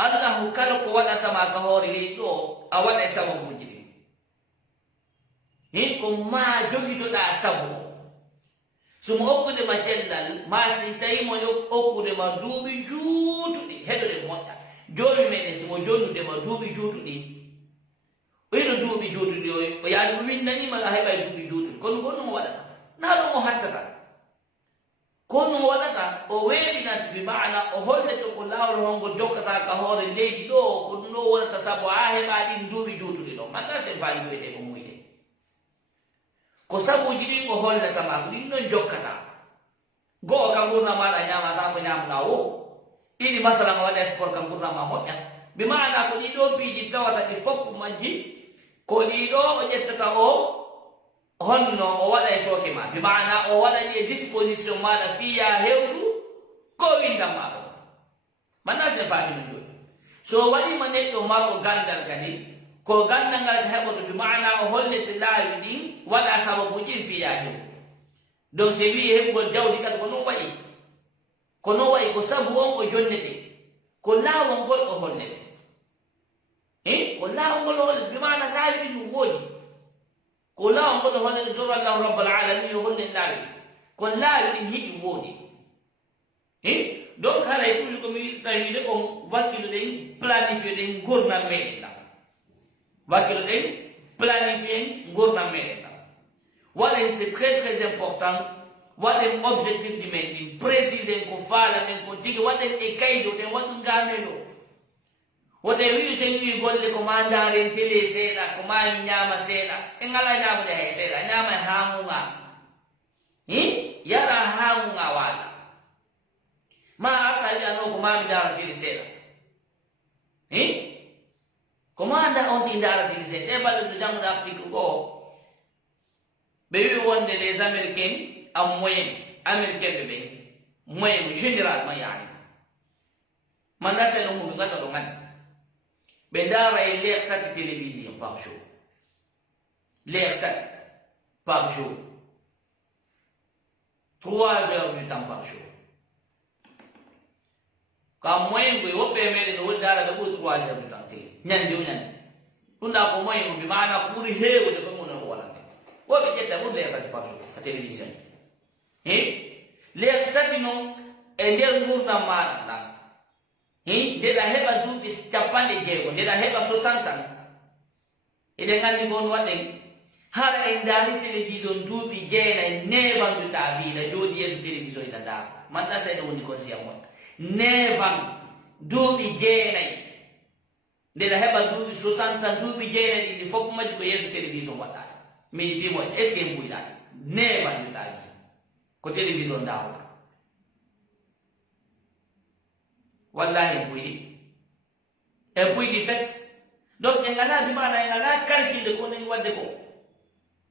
Allahu kala ko waɗatama ka hoore leydi ɗo a waɗa e sababuji ɗin ko ma jogitoɗa sabu somo okkudema cellal ma si tawimo okkudema duuɓi juutuɗi heɗode moƴƴa joomi meɗen simo jonnudema duuɓi juutuɗi ino duuɓi juutuɗi o yaani mo windanima a heɓay duuɓi juutuɗi kono gonnumo waɗata na ɗum o hattata kono mo waɗata o weeɗinat bi mana o hollete ko laawol hongo jokkata ka hoore leydi ɗo ko ɗum ɗo wonata sabu ha heɓa ɗin duuɓi juutuɗi ɗo manda sen fayi wiyete ko muyde ko sabuji ɗin ko hollatama ko ɗin ɗon jokkata go'o kam gurna maɗa ñamata ko ñamɗa o ɗiɗi masalan a waɗa sport kam gurnama moƴƴa bi mana ko ɗiɗo piiji tawata ɗi foppu majji ko ɗiɗo o ƴettata o honno o waɗa e sooke ma bi mana o waɗa ɗi e disposition maɗa fiya hewdu ko windam maɗa manna sen faami no joni so waɗi ma neɗɗo marɗo gandal kadi ko gandal ngal heɓoto bi mana o hollete laawi ɗin waɗa sababuji fiya hew donc so wi heɓugol jawdi kadi ko non waɗi ko sabu on o jonnete ko laawol ngol o hollete ko laawol ngol o hollete bi mana laawi ɗin ɗum woodi ko laawol ngol o hollete joro allahu rabbal alamin yo hollen laawi ko laawi ɗin hiɗi woodi donc haray toujours komi wiɗta wiide on wakkilo ɗen planifié ɗen gurdam meɗen ɗam wakkilo ɗen planifié gurdam meɗen ɗam waɗen c'est très très important waɗen objectif ɗi men ɗin précise ko faala men ko tigi waɗen e kaydo ɗen waɗɗum gameɗo woɗe wi sen wi golle ko ma ndaren télé seeɗa ko ma ñaama seeɗa e ngala ñamude hay seeɗa ñaama e hamunga yara hamunga waala ma arta wi'ano ko ma mi ndara télé seeɗa ko ma anda on ɗi ndara télé seeɗa ɗe balɗe to jannguɗa article ko ɓe wi wonde les américains en moyenne américain ɓe ɓen moyenne généralement yaani man gasa no mumi gasa ɗo gandi ɓe ndara e leer tati télévision par jour leer tati par jour 3 heures du temps par jour ka moyen koye woɓɓe meɗen no woni ndara ɓe ɓuri 3 heures du temps télé ñande o ñande ɗum ɗa ko moyen mbi mana ɓuri heewde ko munen o waɗante woɓe ƴetta ɓuri leer tati par jour a télévision leer tati noon e nder gurdam maɗa ɗan ndeɗa heɓa duuɓi capanɗe jeego ndeɗa heɓa 60 ans eɗen anndi gon waɗen hara en ndaari télévision duuɓi jeenayi neebandu ta wiila jooɗi yeeso télévision ina ndaara manɗa sa ene woni conscient mon neeban duuɓi jeenayi ndeɗa heɓa duuɓi 60 ans duuɓi jeenayi ɗiɗi fof majji ko yeeso télévision waɗɗaɗe mi wimo est ce que en mbuyɗaɗe neebandu ta wi ko télévision ndaroɗa wallahi en ɓuyɗi fes donc en ngala bimana en ngala calculde ko nen wadde ko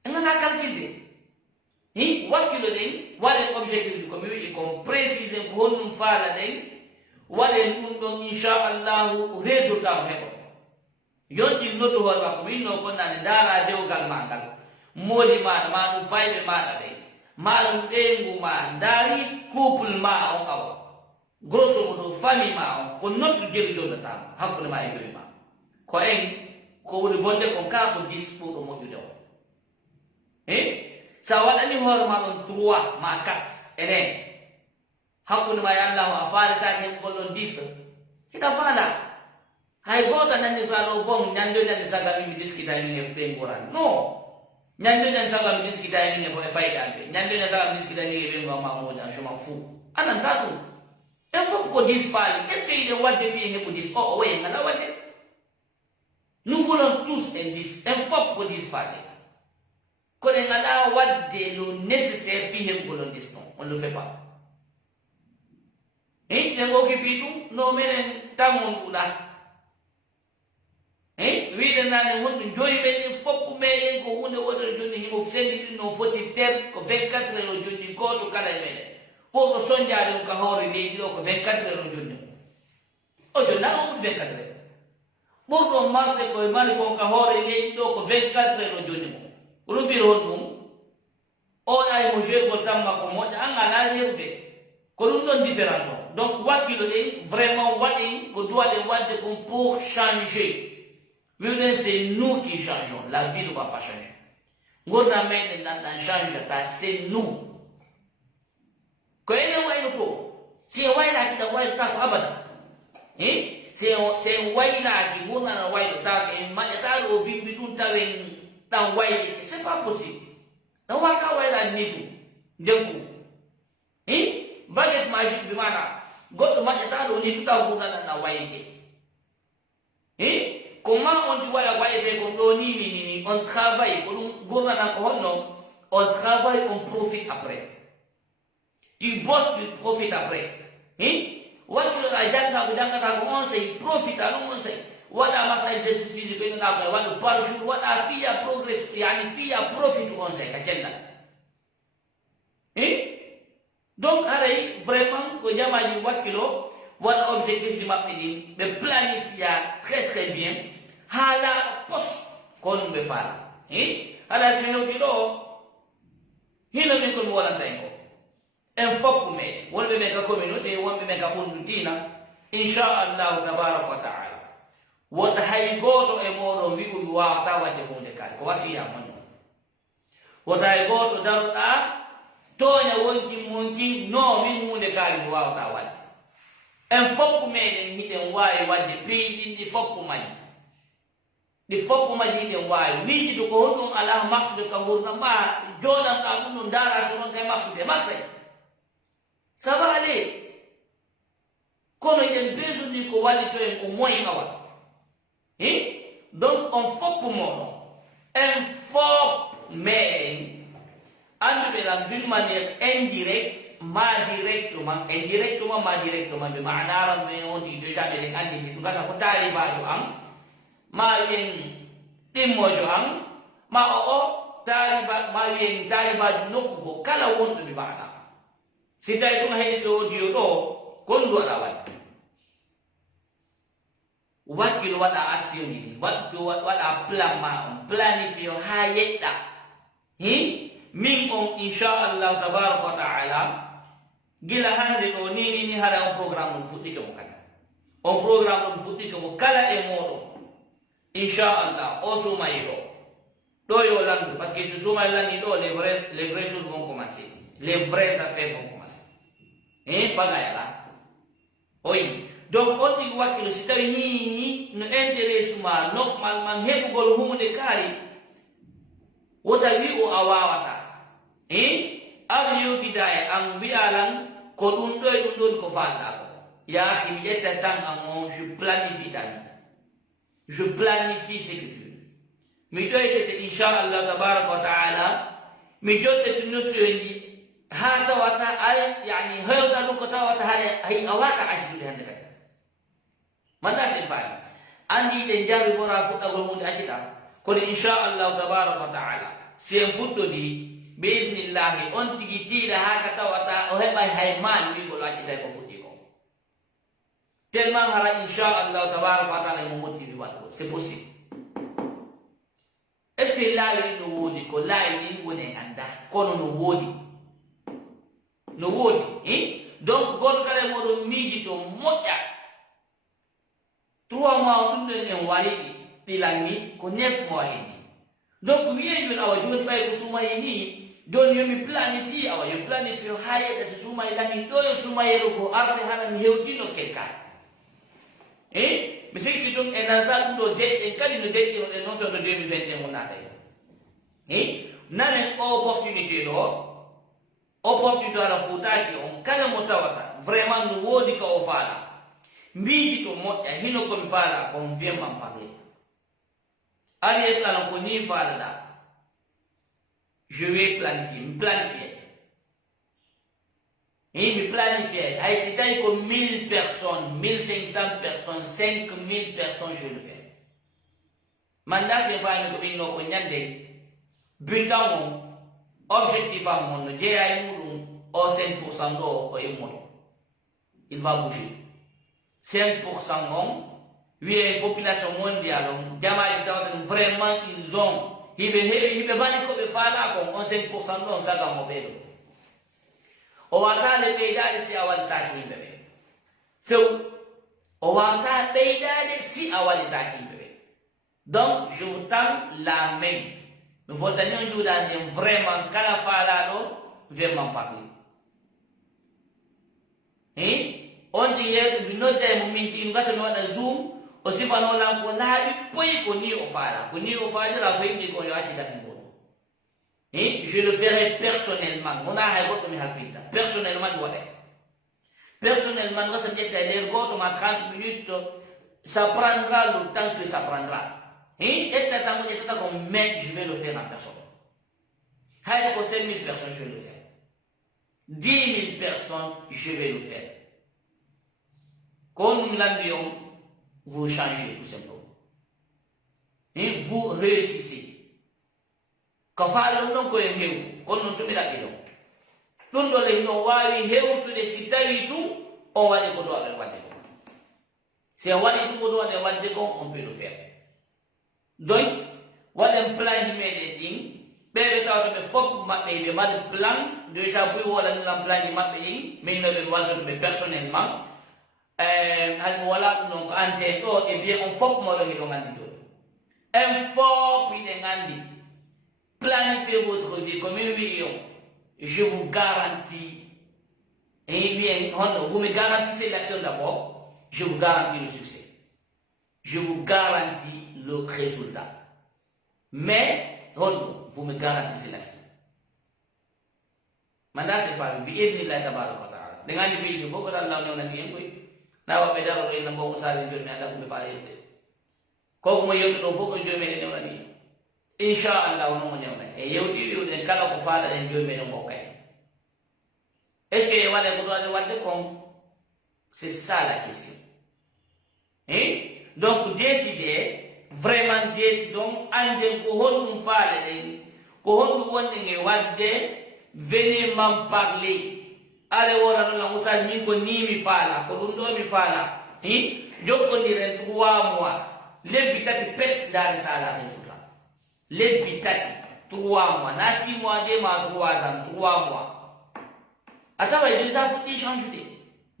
en ngala calculde wakkilo ɗen waɗen objectif ko mi wiɗi kon précise ko honɗum faala ɗen waɗen ɗum ɗon inchallahu résultat o heɓo yonɗi noddu hoore makko mi winno konnane ndaara dewgal ma ngal mooli maɗa ma ɗum fayɓe maɗa ɗen maɗum ɓeygu ma ndaari couple ma on awa grosso modo famille ma on ko noddu jeli jonnatama hakkude ma e joyi ma ko en ko woni bonde kon ka ko 10 pour ɗo moƴƴude o sa waɗani hoore ma ɗon 3 ma 4 enen hakkude ma e allahu a faaletake heɓugol ɗon 10 hiɗa faala hay goto nandi faalo bon ñande ñande sagal mimi diskita min e ɓeyngurani non ñande ñande sagal mi diskita e min e koye fayɗanɓe ñande ñande sagal mi diskita ni e ɓeygo mamoji en chemin fou ananta ɗum en fof ko 10 faali est ce que yiɗen wadde fi heɓu 10 o wayi ngala wadde nous voulons tous en 10 en fof ko 10 faali kono ngala wadde le nécessaire fi heɓugolon 10 ton on ne le fait pas ɗen okipi ɗum no minen tammon ɗuɗa wiide nane wonɗo joyi meɗen foppu meɗen ko hunde woɗore joni himo sendi ɗin no foti ter ko 24 heures o jonni goto kala e meɗen ɓoɗo soñjade ɗum ka hoore leydi ɗo ko 24 heures o jonni o jonna o ɓuri 24 heures ɓurɗo marde koye mari kon ka hoore leydi ɗo ko 24 heures o jonni mo oɗum fiir hon ɗum o ay mo jeurgol tan makko moƴƴa an ala herude ko ɗum ɗon différence o donc wakkilo ɗen vraiment waɗi ko duwaɗen wadde kon pour changer wiwɗen c'est nous qui changeons la vie ne va pas changer gurdam meɗen ɗan changeta c'est nous ko enen wayno to si en waylaki ɗan waylota ko abada si en waylaki gurdam waylotako en maƴata ɗo bimbi ɗum tawen ɗan waylike c'est pas possible ɗan waka waylani ni ɗum ndenku baguette magique bi mana goɗɗo maƴata ɗo ni tuta gurdam ɗan waylike comment on dit voilà wayete ko ɗo ni on travaille ko ɗum gurdam ko honno on travaille on profite après tu bosses, tu profites après. Wakkilo a jangata ko jangata ko on sey profite ɗum on sey waɗa mata exercice physique ɓeynoɗa koye waɗa par jour waɗa fiya progress yani fiya profite on sey ka cellal donc haray vraiment ko jamaji wakkilo wala objectif di maɓɓe ɗin ɓe planifia très bien haala pos kon ɓe faala haɗa simi hewti ɗo hino min komi walantaen ko en foppu meɗen wonɓe men ka communauté wonɓe men ka ɓundu dina inchallahu tabaraka wa taala wonta hay gooto e moɗon wi'u mi wawata wadde hunde kaali ko wasiya mon noon wonta hay gooto daruɗa toña wonki no min hunde kaali mi wawata wadde en foppu meɗen hiɗen wawi wadde piiɗin ɗi foppu maji ɗi foppu maji hiɗen wawi miijido ko honɗum ala maksude ka gurdam ma joɗanɗa ɗum ɗo dara so non kay maksude marsay ça va aller kono eɗen besodi ko walli to en ko moyen awa donc on foppu moɗon en fop meɗen anduɓe ɗam d'une manière indirecte ma directement de maanaram ɓe on tigi déjà ɓeɗen andini ɗum gata ko talibajo am ma wiyen ɗimmojo am ma ma wiyen talibajo nokkugo kala wonɗuɓe maana si tawi ɗum heɗi ɗo diyo ɗo kon ndu waɗa wadde wakkilo waɗa action ɗi waɗa plan ma on planifie o ha yeɗɗa min on inchallahu tabaraka wa taala gila hande ɗo ni hara on programme ɗum fuɗɗike mo kadi on programme ɗum fuɗɗike mo kala e moɗon inchallah o sumayi ɗo yo landu par ce que so sumayi landi ɗo les vraies choses vont commencer les vraies affaires vont commencer pagayala oyi donc on tigi wakkilo si tawi ni no intérêt suma nokmal man heɓugol hunde kaari wota wi o a wawata am yewtida e am wiyalan ko ɗum ɗo e ɗum ɗon ko falɗa ko yaahi mi ƴetta tan am on je planifie tan je planifie ce que tu veux mi ɗoytete inchallah tabaraka wa taala mi joɗɗete notion ji ha tawata ay yani hewta ɗum ko tawata hay a waka accude hande kadi manda sen faami andi ɗen jarri bora fuɗɗagol hunde accita kono inchallahu tabaraka wa taala si en fuɗɗodi biidnillahi on tigi tiiɗa ha ka tawata o heɓay hay maali wigol accitay ko fuɗɗi ko tellement hara inchallahu tabaraka wa taala emo motivi waɗgo c'est possible est ce que laawi ɗi no woodi ko laawi ɗin woni en anda kono no woodi donc goto kala e moɗon miiji to moƴƴa 3 mois ɗum ɗon en wari ɗi lanni ko 9 mois heni donc wiye joni awa joni ɓay ko sumayi ni joni yomi planifie awa yo planifie ha yeɗa so sumayi lanni ɗo yo sumayero ko arde hana mi hewtino kekkani mi sikki ɗum e nanta ɗum ɗo deƴƴen kadi no deƴƴinoɗen noon fewno 2021 mo naatay nanen opportunité ɗo opportunité ala fuutaki on kala mo tawata vraiment no woodi ka o faala mbiiji to moƴƴa hino komi faala kon vient m'en parler ari yettano ko ni faalaɗa je vais planifier mi planifier hay si tawi ko 1000 personnes 1500 personnes 5000 personnes je le fais manda se faami ko ɓinno ko ñande bulletin on objectif am on no jeeya e muɗum o 5% ɗo o immoto il va bouger 5% on wiye population mondiale on jamaji tawata ɗum vraiment ils ont hiɓe bani koɓe faala kon on 5% ɗo on sagamo ɓeɗo o watale ɓeydade si a walitaki yimɓe ɓe few o wata ɓeydade si a walitaki yimɓe ɓe donc je vous tends la main mi fottani on juuɗade nden vraiment kala faalaɗo vraiment parler on ti yeeso mi nodda e mo minti ɗum gasa mi waɗa zoom o sifanolan ko laaɓi poyi ko ni o faala ko ni o faalira ko yimɓi ko yo accitami goɗo je le ferai personnellement wona hay goɗɗo mi hakkilta personnellement mi waɗay personnellement gasa mi ƴetta e nder goto ma 30 minutes ça prendra le temps que ça prendra ƴettata mo ƴettata ko mais je vais le faire en personne hay ko 5000 personnes je vais le faire 10 000 personnes je vais le faire kon landi on vous changez tout simplement vous réussissez ko faala ɗum ɗon koye hew kono noon to mi ɗaɓɓi ɗon ɗum ɗo le no wawi hewtude si tawi tum on va les coudre avec Wadeko. Si on va les coudre avec Wadeko, on peut le faire. Donc, on va un plan de médecine. Bébé taw de fop maɓɓe ɓe mbaɗa plan déjà buy waɗanilam plan ji maɓɓe ɗin min no ɓe wallude personnellement haymo wala ɗum ɗon ko ante ɗo e bien on fop moɗo miɗo gandi ɗo en fop miɗe gandi planifiez votre vie comme min wi on je vous garantis et bien vous me garantissez l'action d'abord je vous garantis le succès je vous garantis le résultat mais vous me garantissez l'action. Maintenant, c'est pas lui. Il n'est pas là. Dengan lui, il faut que Allah nous donne bien. N'a pas pédalo le n'a pas osé le faire. Allah nous fait aller. Quand moi je le faut que Dieu me le donne. Inch'Allah, on nous donne. Et je dis que le cas où faire le Dieu me le donne. Est-ce que il va le pouvoir de voir comme c'est ça la question. Hein? Donc décider. Vraiment décidons ande ko honum faale den ko hondu wonde nge wadde venez m'en parler ale wona no musa min ko ni mi faala ko dum do mi faala jokkodiren 3 mois lebbi tati pet dal sala resultat lebbi tati 3 mois na 6 mois de ma 3 ans 3 mois atawa il déjà faut changer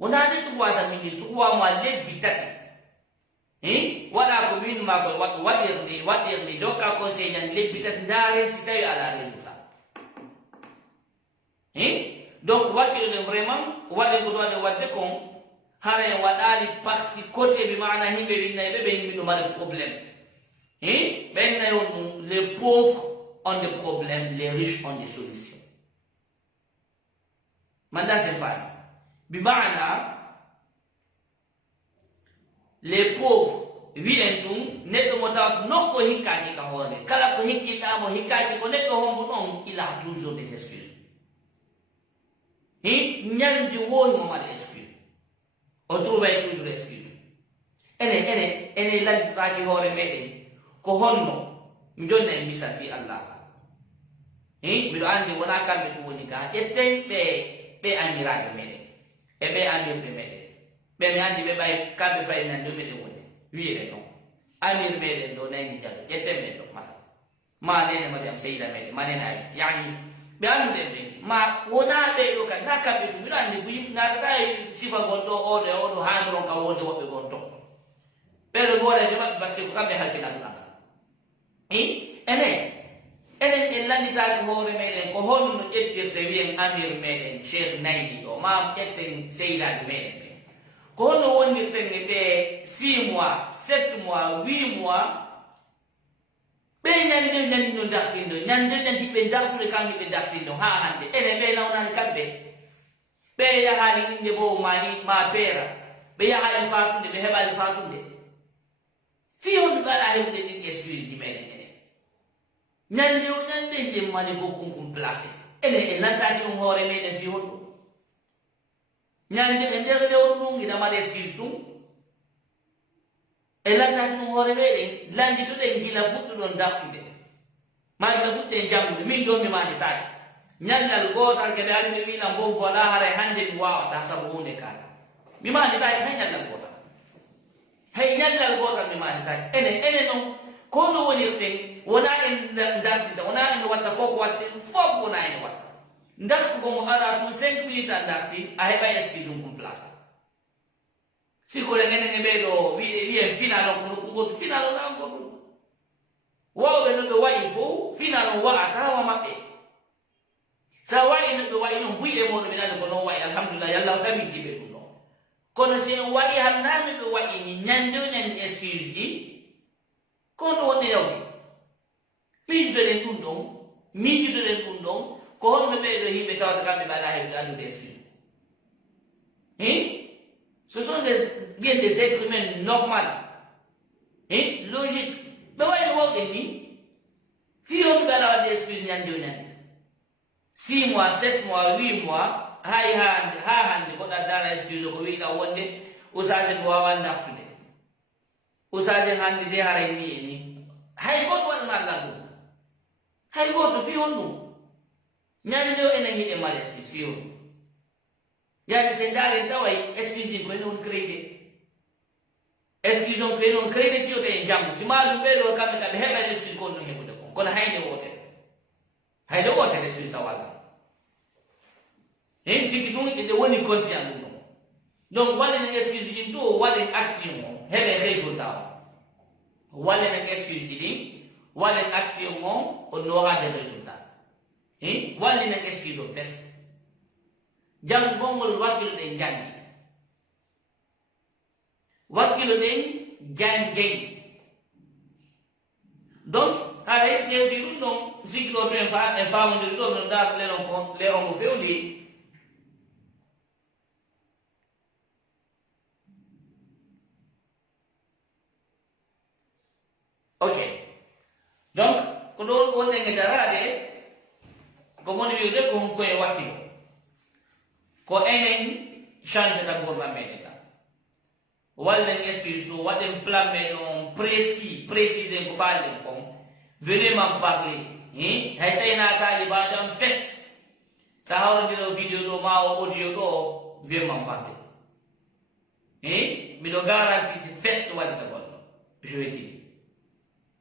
on a dit 3 ans min 3 mois lebbi tati wala ko min ma ko wadirni doka conseil nan lebbi tat ndare si tawi ala résultat donc wadirni vraiment wadi ko do wadde kon hare wadali parti côté bi maana himbe winna be ni do mari problème ben na yon les pauvres ont des problèmes les riches ont des solutions manda c'est pas bi maana les pauvres wi en ɗum neɗɗo mo tawa nokko hikkaki ka hoore kala ko hikkiɗamo hikkaki ko neɗɗo hombo ɗon il a toujours des excuses ñaldi wowi mo maɗa excuse o trouvay toujours excuse ene lantitaki hoore meɗen ko honno mi jonna e misal fi allah miɗo andi wona kamɓe ɗum woni ka ƴetten ɓe anniraɓe meɗen e ɓe andirɓe meɗen ɓe mi andi ɓe ɓay kamɓe fayi nan ɗo meɗen woni wiire noon amir meɗen ɗo nayni jaɗo ƴetten men ɗo masa ma nene madame seyda meɗen ma nene aji yani ɓe anduɗen ɓe ma wona ɓeɗo ka na kamɓe ɗum mbiɗo andi ko yimɓe natata e sifa gon ɗo oɗo e oɗo haniron ka wonde woɓɓe gon to ɓeɗo gooleɓe maɓɓe par ce que ko kamɓe halkinanɗuɗanga enen en landitaki hoore meɗen ko holno ƴettirde wiyen amir meɗen cheikh nayni o ma ƴetten seydaji meɗen ɓe ko holno wondirten e ɓe 6 mois 7 mois 8 mois ɓe ñande ñandino dartindo ñande ñanti ɓe dartude kanɓe ɓe dartindo ha hande enen ɓe nawnani kamɓe ɓe yahani inde bo ma peera ɓe yahani fatunde ɓe heɓani fatunde fi honno ɓe ala heɓude ɗin excuse ji meɗen enen ñande o ñande jemmani gokkum kum placé enen en lantaki ɗum hoore meɗen fi honɗo ñande e nder lewru ɗum ina maɗa excuse ɗum e lantaki ɗum hoore meɗen landituɗen gila fuɗɗuɗon dartude ma gila fuɗɗen janggude min ɗo mi manitaki ñandal gotal kede ari ɓe winan bo voilà haray hande mi wawata saabu hunde kala mi manitaki hay ñandal gotal hay ñandal gotal mi manitaki enen noon ko no wonirten wona en dartita wona en watta koko watte ɗum fof wona en watta dartugomo ara ɗum 5 minutes a darti a heɓa excuse ɗum kum place sikore enen e ɓeɗo wiyen final o ko nokku gotu final o na goɗum wawɓe no ɓe wayi fof final o wa'ata wa maɓɓe sa wayi no ɓe wayi noon buyɗe moɗo minani ko noon wayi alhamdulillah yallah o tamiddi ɓe ɗum noon kono si en wayi hannano ɓe wayini ñande o ñande excuse ji kono wonde yawde miijudoɗen ɗum ɗon miijudoɗen ɗum ɗon ko honno ɓeɗo yimɓe tawata kamɓe ɓe ala heɓde andude excuse ce sont bien des êtres humains normal logique ɓe wayno wawɗen ni fi honno ɓe ala wadde excuse ñande o ñande 6 mois 7 mois 8 mois hay ha hande goɗɗa dara excuse ko wiɗa wonde usajen wawa dartude usajen hande de haray ni e ni hay goto waɗana allah ɗum hay goto fi hon ɗum ñande nde o enen hiɗe mal excuse fi hon yani se dalen taway excuse ko non crédit excuse on ko non crédit fiyo te jam si ma dum be do kam ka heba excuse ko non hebude ko kono hayde wote excuse wala hem siki dum inde woni conscient dum donc wala na excuse din do wala action hebe résultat wala na excuse din wala action on aura des résultats wala na excuse on fest jang bongol wakil den jangi wakil den gangi donc ala c'est dire non ziklo bien fa en fa mon do non da le non le on fait on dit ok donc ko do wonne ngedarade ko moni wi de ko ko e wakil ko enen change da gouvernement da wala excuse do waden plan mais on précis ko parler comme venez m'en parler hay sayna tali ba jam fes sa hawra dilo video do ma audio do venez m'en parler mi do garanti si fes wala ta gollo je vais dire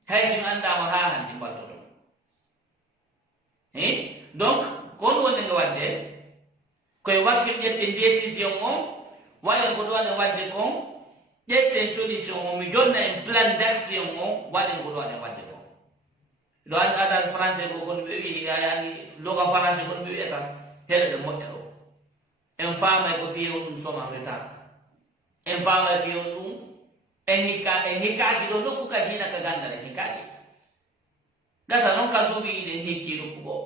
hay sin anda ma ha handi balto do donc kon wonne nga wadde koye wakil ƴetten décision on waɗen ko ɗowaɗen wadde kon ƴetten solution on mi jonna en plan d' action on waɗen ko ɗowaɗen wadde kon ɗo an adal français ko kono ɓe wi yani loga français kono ɓe wiyata heleɗe moƴƴa ɗo en famay ko fiye on ɗum soma retard en famay fiye on ɗum en hikkaki ɗo nokku kadi hina ka gandal en hikkaki gasa noon ka duuɓi iɗen hikki nokku goo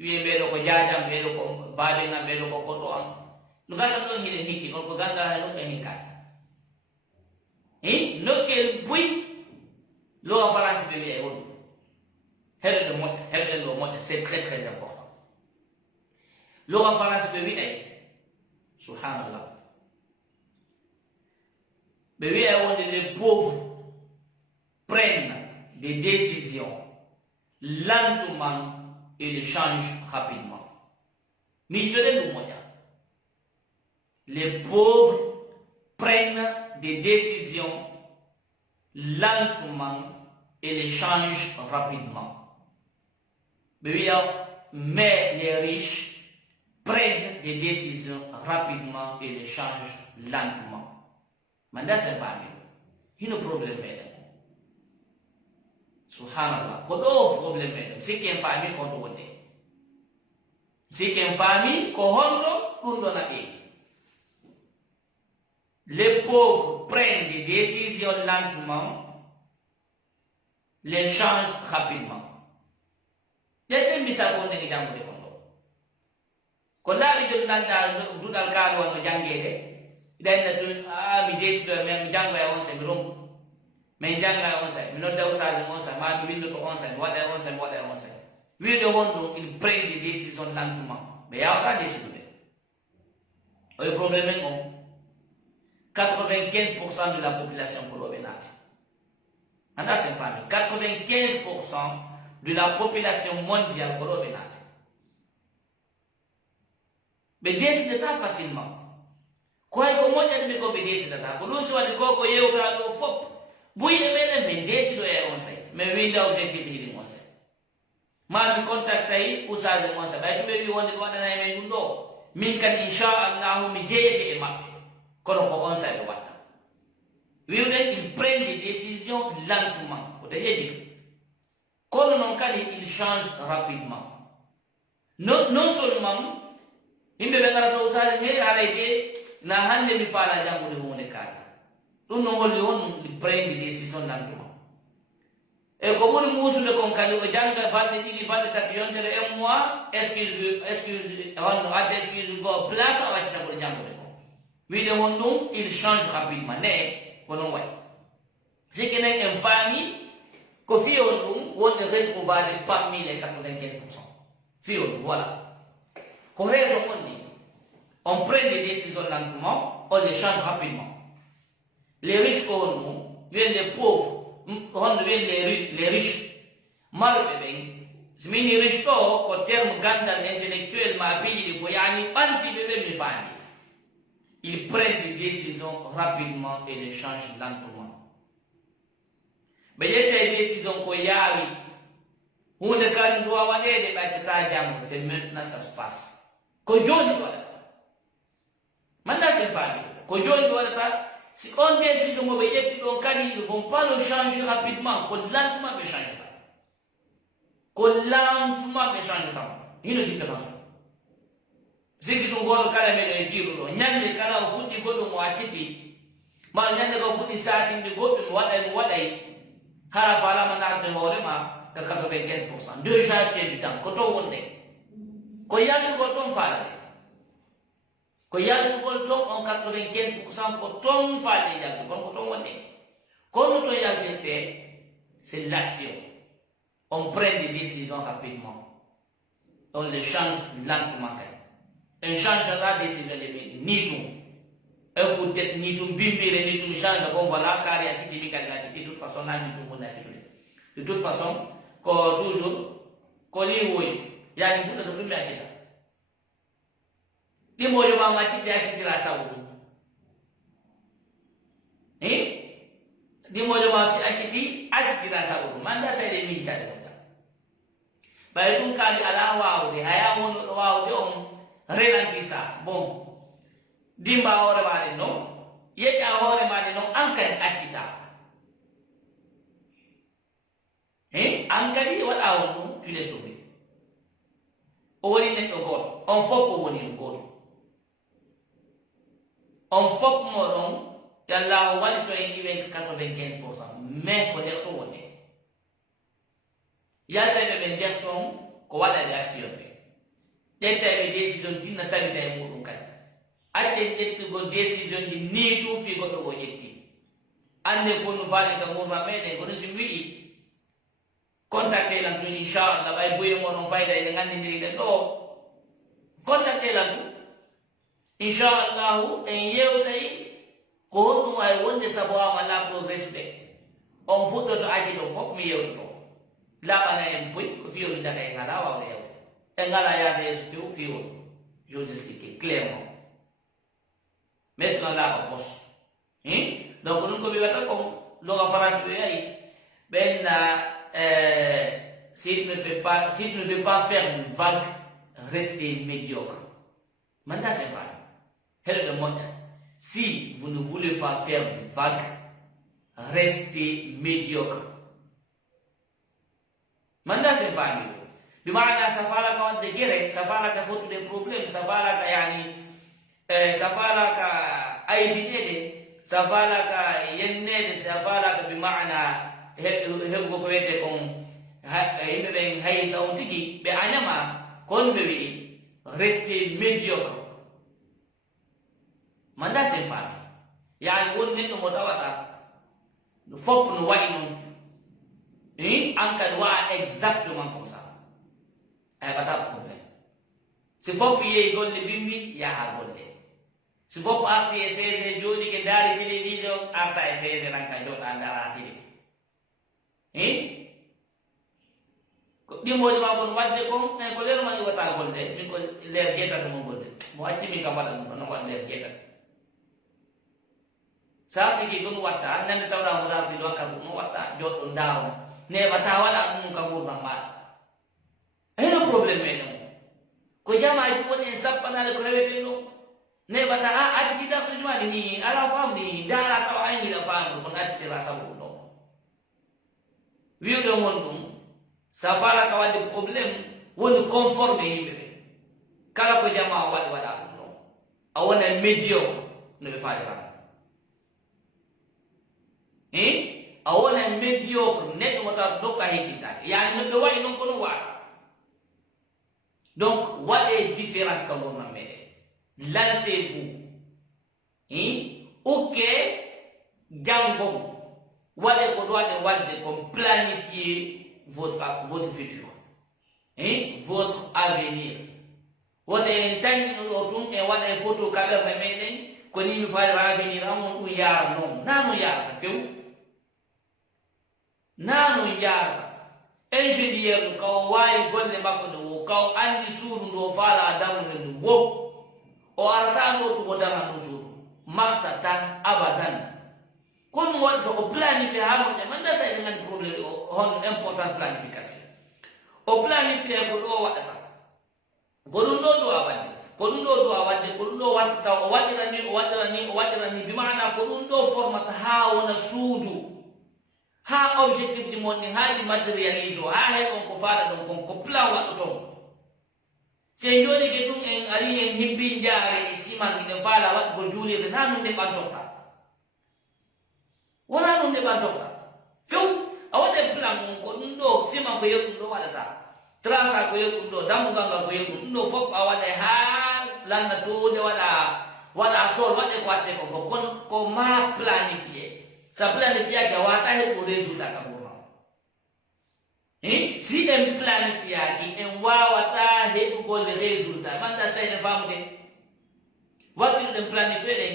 wiye mbeɗo ko jajam mbeɗo ko baɓenam mbeɗo ko koɗo am no gasam ɗon hiɗen hikki on ko gandal hay nokku en hikkaki nokkel buy lowa france ɓe wiye won heɗeɗe moƴƴa heɗeɗen ɗo moƴƴa c'est très très important lowa france ɓe wiye subhanallah ɓe wiye wonde les pauvres prennent des décisions lentement et les changent rapidement. Les pauvres prennent des décisions lentement et les changent rapidement. Mais les riches prennent des décisions rapidement et les changent lentement. Mais c'est pas mieux. Il y a un problème. Subhanallah, ko do problème men si ken fami ko do wonde si ken fami ko hondo dum do na be les pauvres prennent des décisions lentement les changent rapidement yete misa ko ne jangu de ko laari jom nanda dudal kaado no jangede den na mi décido men jangu e on se mi rombu mais janga on sa mi nodda usaji on sa ma mi windo to on sa mi waɗa on sa mi waɗa on sa wiide won ɗum il prend des décisions lentement mais yawata décidude oye probléme en on 95% de la population ko ɗoɓe naati anda sen fami 95% de la population mondiale ko ɗoɓe naati ɓe décidata facilement koye ko moƴƴatmi ko ɓe décidata ko ɗum si waɗi koko yewta ɗo fof buyɗe meɗen ɓe ndesiɗo e on say mais winda objectif hiɗi on say ma mi contacte ay usage on say ɓay ɗuɓe wi wonde ko waɗana e men ɗum ɗo min kadi inchallahu mi jeeyete e maɓɓe kono ko on say ɓe watta wiwɗen il prenne des décisions lentement ko daƴeɗi kono noon kadi il change rapidement non seulement yimɓe ɓe garata usage me haray de na hande mi faala jangude hunde kaari ɗum no holli won prendre décision lentement e ko ɓuri muusude kon kadi o janga balɗe ɗiɗi balɗe tati yontere un mois excuse honno adde excuse go place a waccita koɗo jangude ko wiide won ɗum il change rapidement ne ko non wayi sikki nen en faami ko fiyol ɗum wonde retrouvade parmi les 95%. Fiyol voilà ko raison wonni on prend des décisions lentement on les change rapidement. Les riches qu'on viennent les pauvres, on viennent les riches. Malgré bien, mini riches to, au terme gandal intellectuel, ma bini di foyani, panti bebe mi fani. ils prennent des décisions rapidement et les changent lentement. Mais il y a des décisions qu'on y a, où le cas doit avoir des bâtiments, c'est maintenant ça se passe. Qu'on doit maintenant c'est pas dit. Qu'on doit si on décide de mauvais ils ne vont pas le changer rapidement, qu'on lentement le changer. Qu'on lentement le changer. Il y a une différence. C'est que nous voyons quand même le dire, nous avons les cas où nous avons moitié, mais nous avons fait ça, nous avons fait 95%. Déjà, il y a du temps. Quand on est, quand il y a du temps, quand il y a du temps, 95%, quand on fait, quand on est. Quand on fait, c'est l'action. On prend des décisions rapidement. On les change lentement. On change la décision de ni nous. Un coup de tête, ni nous, bimbir, ni nous change, bon voilà, car il y a de toute façon, de toute façon, quand toujours, quand il y a une fois de plus, les mots de ma mati de la saoudou. Les mots de ma mati de la saoudou. Manda c'est les militaires. Bah, donc, quand il y a la waouh, il y a un waouh, relantisa. Bon, dimba ore mari no, yeta ore mari no, angkat akita. Angkadi wat awon tu les sauver. Owoni net ogor, on fop owoni ogor. On fop moron, yalla wali to indi 95%, mais ko der to woni. Yalla be der to ko wala reaction. Detta è decisione di Natale da Murukai. Ate detto con decisione di nitu fi godo goyetti. Anne con vale da murma mede con simbi. Contatte la tu inshallah vai buio mo non fai dai ngani diri da do. Contatte la tu. Inshallah en yeu dai ko tu ai wonde sabo amala progress be. On futo to aji do fop mi yeu to. La bana en pui ko fi yo da kai ngala wa yeu. Je vous expliquer clairement. Mais c'est la réponse. Donc, nous avons comme l'on va faire si tu ne veux pas faire une vague, restez médiocre. Maintenant, c'est vrai. Si vous ne voulez pas faire une vague, restez médiocre. Maintenant, c'est pas mieux. بمعنى سفارك وانت جري سفارك فوت دي بروبليم سفارك يعني سفارك اي بيدي سفارك ينيد سفارك بمعنى هبو كويتكم هيبين هي ساونتيكي بانما كون بي ريستي ميديوكر من ده سيفان يعني ون نيتو متواتا فوق نواينو انكا وا exactement comme ça. Pas de problème. Si vous payez le bimbi, il y a un problème. Si vous avez essayé de jouer dans la télévision, après essayé de jouer dans la télé. Di mo di ma ko wadde ko ne ko leer ma ni wata ko de min ko leer geta mo ko de mo atti mi ka wala no ko leer geta sa ki ko wata nan ta wala mo da bi do ka mo wata jot ndaw ne wata wala mo ka mo ba Hay no problem no. Ko jama ay ko ni sappa na ko rewete no. Ne bata at kita sa juma ni ala fam ni dara ta ay ni la fam ko at tira sa no. Wiu do mon dum safara ka wadi problem won conforme yimbe. Kala ko jama wala no. Awana medio no be fadira. Awana medio ne mo ta do ka hikita. Ya no do wa ino ko no wa. Donc, what est la différence que vous m'avez? Lancez-vous. Ok, Gangom. What est de planifier votre futur? Votre avenir. What est temps et what est photo caméra remaining? Qu'on y va avenir à mon yard, non. Nano yard, Nano yard. Engineer ko wai golle makko do ko andi suudu do fala damu do wo o arta do to bodama do suudu maksata abadan kon wonto o planifié hamonde man da say dengan probléme hon importance planification o planifié ko ɗo waɗata ko ɗum ɗo ɗo a wadde ko ɗum ɗo ɗo a wadde ko ɗum ɗo wattata o waɗira ni bi mana ko ɗum ɗo formata ha wona suudu ha objectif ɗi mon ɗin ha ɗi matérialise o ha hay ɗon ko faala ɗon kon ko plan waɗo ton se joni ke ɗum en ari en hibbi jaare e siman ɗe faala waɗgo juulirde na ɗum nde ɓantokta wona ɗum nde ɓantokta few a waɗe plan on ko ɗum ɗo siman ko yeɗɗum ɗo waɗata trasa ko yeɗɗum ɗo dammugal ngal ko yeɗɗum ɗum ɗo fof a waɗa ha landa tode waɗa tol waɗe ko watte ko fof kono ko ma planifié sa planifiaki a wata heɓgo résultat kam ɓurma si en planifiaki en wawata heɓugol résultat manda tawine famude wattuɗen planifié ɗen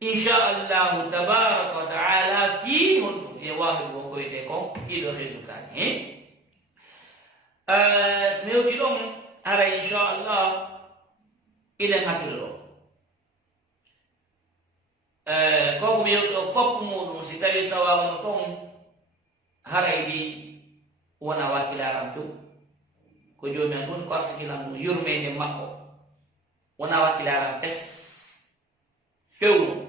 inchallahu tabaraka wa taala fi honɗum e wawigo koyte ko ɗiɗo résultat ni mi hewti ɗon ara inchallah iɗen hattude ɗo koko mi hewti ɗo foppu muɗum si tawi sawawono ton haray ɗi wona wakkilaram few ko joomi an ɗum ko arsikilam ɗum yurmede makko wona wakkilaram fes fewno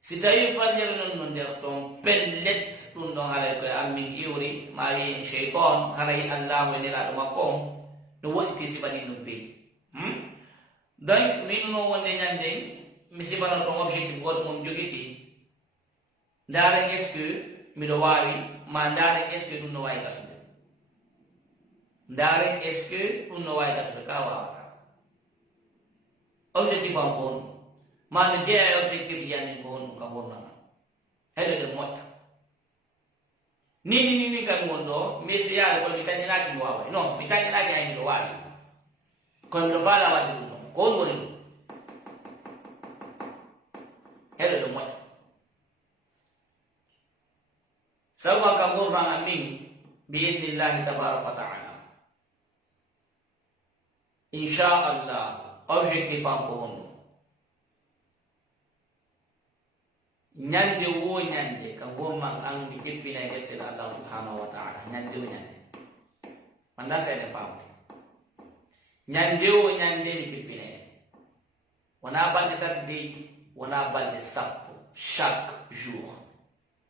si tawi fallere non no nder ton pellet ɗum ɗon haray koye ammin iwri ma wi en cheytan haray allahu e nelaɗo makko on no woɗɗiti siɓani ɗum beyi donc min no wonde ñande mi siɓano ton objectif goto mom joguiɗi ndaren est ce que miɗo wawi ma ndaren est ce que ɗum no wawi gasude ndaren est ce que ɗum no wawi gasude ka wawata objectif am ko honɗum ma no jeeya e objectif yanni ko honɗum kam wonnama heɗede moƴƴa ni kam won ɗo mi siyaade kono mi tañinaki mi wawa non mi tañinaki hay miɗo wawi kono miɗo faala wadde ɗum ɗon ko on woni ɗum heɗede moƴƴa sabu kam gurdam amin bi idnillahi tabaraka wa taala inchallah objectif am ko honɗum ñande wo ñande ka gurman an mi keppina e deftere allah subhanahu wa taala ñande wo ñande manda seeɗe famde ñande wo ñande mi keppina en wona balɗe tati dey wona balɗe sappo chaque jour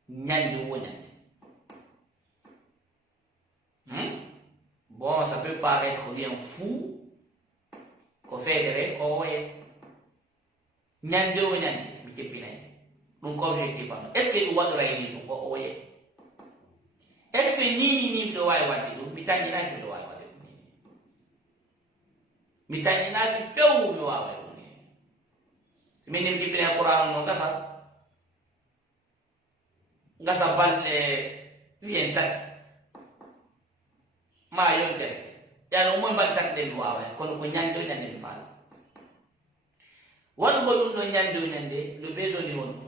ñande wo ñande bon ça peut paraître bien fou ko feedere o woye ñande wo ñande mi keppina en ɗum ko objectif am est ce que ɗum waɗoray ni ɗum o woye est ce que ni miɗo wawi wadde ɗum mi tañinaki miɗo wawi wadde ɗum mi tañinaki few mi wawa ɗum ni min en keppina qouran no gasa balɗe wiyen tati ma yontere yaano moy mbaɗi tati ɗen mi wawa kono ko ñande o ñande mi faala waɗugo ɗum ɗo ñande o ñande le besoin ni won ɗum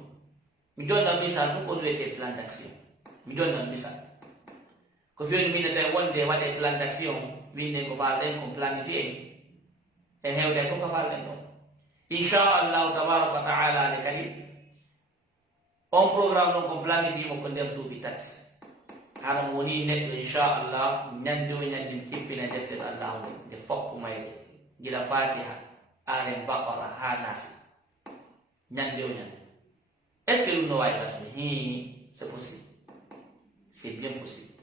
mi jonna misal ɗum ko wiyete plan d'action mi jonna misal ko fiyoni minete wonde waɗe plan d'action winde ko falɗen ko planifié en hewde ko falɗen ɗon inchallahu tabaraka wa taala ade kadi on programme ɗon ko planifié mo ko nder duuɓi tati hara mo woni neɗɗo inchallah ñande o ñande mi keppina deftere allahu nde foppu mayde gila fatiha aren baqara ha nasi ñande o ñande est ce que ɗum no wawi gasude c'est possible c'est bien possible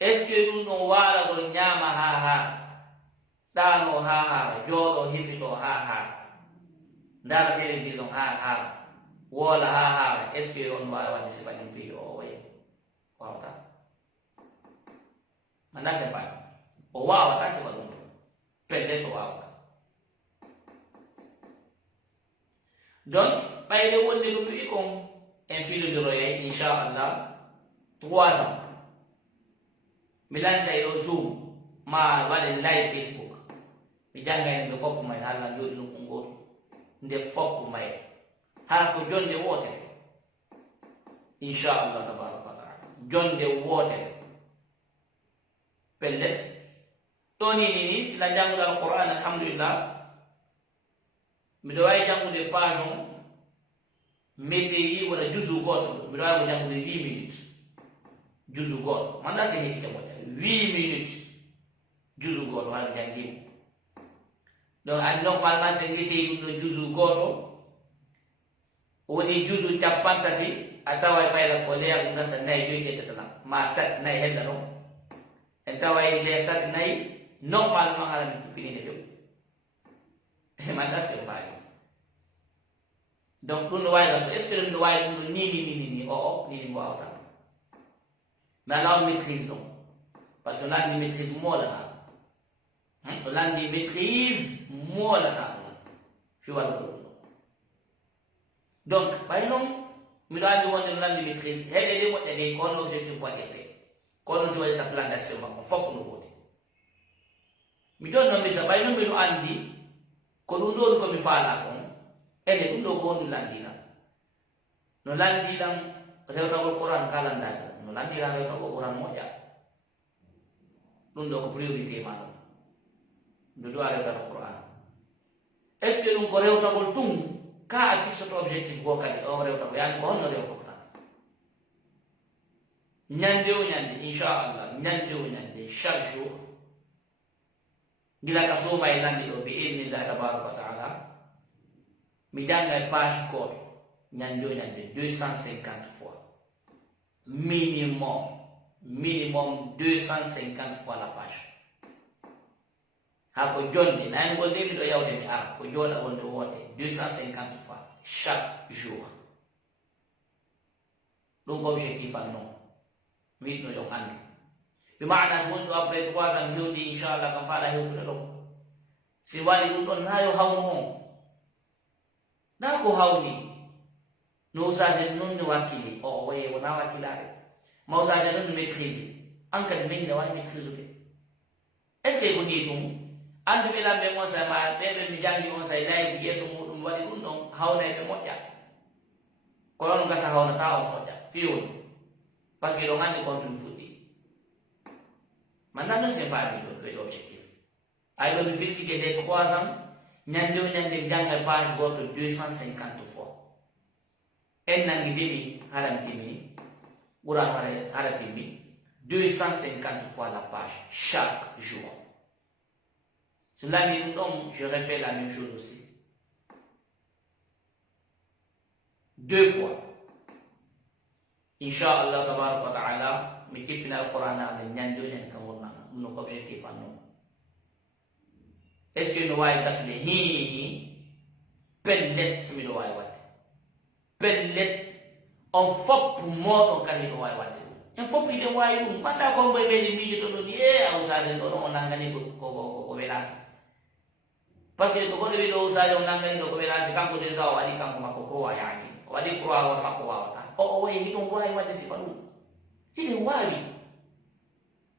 est ce que ɗum ɗon waala koɗo ñaama ha haara ɗano ha haara jooɗo hifito ha haara ndara télévision ha haara woola ha haara est ce que on wawi wadde sifanin piyo o waye wawata manda sefani o wawata sifa ɗum peut être o wawata donc ɓayde wonde ɗum wi kon en filodiroye inchallah 3 ans mi lancay ɗo zoom ma waɗe live facebook mi janngay nde foppu may allah jooɗi ɗum kon goto nde foppu may haa ko jonde wootere inchallah tabaraka wa taala jonde wootere pellet ɗo ni sila jannguɗa alquran alhamdulillah miɗo wawi jangude page on message wala juzu goto miɗo wawi ko jangude 8 minutes juzu goto manda se heɗite moƴƴa 8 minutes juzu goto wawi jangimo donc an normalement se message ɗum ɗo juzu goto woni juzu capantati a tawa fayla ko leya ko gasa nayi joyi ƴettatana ma tat nayi hedda ɗon en tawa leya tat nayi normalement ala mi fuppinide few manda se mbawi donc ɗum no wawi gaso est ce que ɗum no wawi ɗum ɗo ni o ni mo wawata mais ala on maîtrise ɗon par ce que landi maîtrise molana ɗo landi maîtrise molana ɗum fi walla ɗum donc ɓay noon miɗo andi wonde no landi maîtrise heɗe ɗe moƴƴa ɗe kono objectif waɗete kono jowaɗeta plan d' action makko fof no woodi mi joni noon misa ɓay noon miɗo andi ko ɗum ɗo komi faala kon ene ɗum ɗo ko wonɗum landiɗam no landiɗam rewtagol qouran kalandaɗo no landiɗam rewtagol qouran moƴƴa ɗum ɗo ko priorité ma ɗum nde duwa rewtata qouran est ce que ɗum ko rewtagol ɗum ka a fixoto objectif go kadi o rewta ko yani ko honno rewtokota ñande o ñande inchallah ñande o ñande chaque jour gila ka sooma e landi ɗo bi idnillah tabaraka wa taala mi janga e page goto ñande o ñande 250 fois minimum 250 fois la page ha ko jonde nayi ngol nde miɗo yawde mi ara ko jooɗa wonde woote 250 fois chaque jour ɗum ko objectif an noon mi yiɗno yon andu ɓe maana so woni ɗo après 3 ans jewdi inchallah kam faala hewtude ɗon si waɗi ɗum ɗon na yo hawnu on na ko hawni no usaje noon no wakkili o waye wona wakkilare ma usaje noon no maîtrise an kadi min ne wawi maîtrise ude est ce que ko ni ɗum anduɓe lamɓe on sa ma ɓeɓe mi jangi on sa laydi yeeso muɗum waɗi ɗum ɗon hawnayɓe moƴƴa kono ɗum gasa hawnata on moƴƴa fiwol par ce que ɗon anndi kon ɗum fuɗɗi maintenant non c'est pas ɗo ɗo objectif ay ɗo mi fixe que des 3 ans ñande o ñande mi janga page goto 250 fois en nangi demi hara mi timmini ɓuran hara timmi 250 fois la page chaque jour. C'est là que je refais la même chose aussi. 2 fois. Inch'Allah, tabaraka wa ta'ala, mi kippina al-Qur'an avec ñande o ñande kam wonna ɗum ko objectif an noon. Est ce que no wawi gasde ni pellet somiɗo wawi wadde pellet on fopp moɗon kadi ɗo wawi wadde ɗum en fopp iɗen wawi ɗum ɓanda kon boye ɓeyde miijo ɗo ɗo ni awsade ɗo ɗon o nangani ko welaki par ce que ko goɗɗo wi ɗo usade o nangani ɗo ko welaki kanko déjà o waɗi kanko makko ko wayani o waɗi croix on makko wawata o wayi hiɗon wawi wadde sifa ɗum hiɗen wawi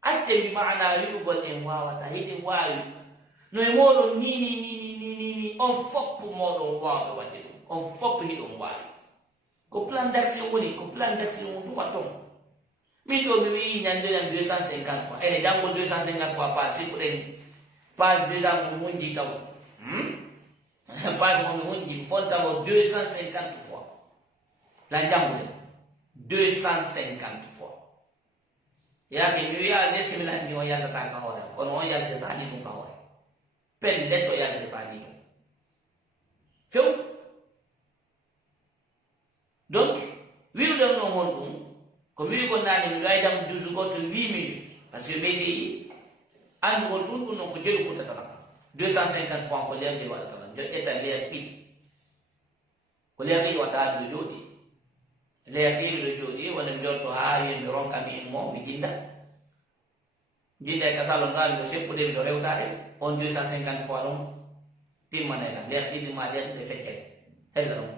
acce mi mana wiɗugol en wawata hiɗen wawi no e moɗon ni on fopp moɗon wawɓe wadde ɗum on fopp hiɗon wawi ko plan d' action woni ko plan d' action ɗum watton min ɗo mi wi ñandeyan 250 fois ene janggo 250 fois pas sikkuɗen page déjà mo hunji taw page mo mi hunji fontawo 250 fois la janggude 250 fois yake mi wiya nde similani on yaltata ka hoore kono on yaltata ni ɗum ka hoore pellet o yaltata ni ɗum few donc wirude no hon ɗum ko mi wi ko nani mi wawi jam duusu goto 8 minutes par ce que mesi andugol ɗum ɗum noon ko jelu puttatana 250 fois ko lerde waɗatana joƴƴeta leer ɗiɗi ko leer ɗiɗi watta ɗo jooɗi leer ɗiɗi ɗo jooɗi wona mi jotto ha yimɓe ronkami mo mi jinda e kasalo ngal ɗo seppude miɗo rewtade on 250 fois ɗon timmanayla leer ɗiɗi ma leer ɗe feccere hella ɗum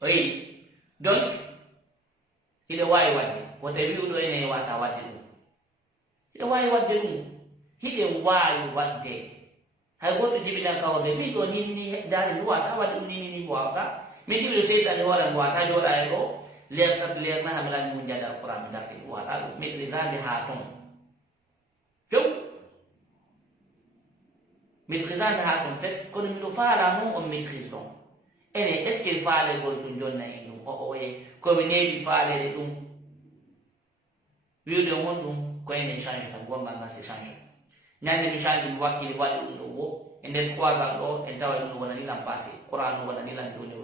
oyi donc hiɗe wawi wadde ko tawi ɗo ene wata wadde ɗum hiɗe wawi wadde ɗum hiɗen wawi wadde hay goto jibinan kawde min ɗo nini dare mi wata wadde ɗum ni wawata min jiɓiɗo seytani hoore mi wata joɗa e ɗo leer kat leer na hamilani mum jade alquran mi darti ɗum wata ɗum maîtrisade ha ton few maîtrisant ha ton fes kono mi do faala mo on maîtrise don ene est ce que faale gol dum jonna e dum o ye ko mi needi faale de dum wiide mon dum ko ene change tan gomba na se change ñande mi change mi wakkili waɗi ɗum ɗo wo e nder 3 ans ɗo en tawa ɗum wona ni lan passé courant no wona ni lan doni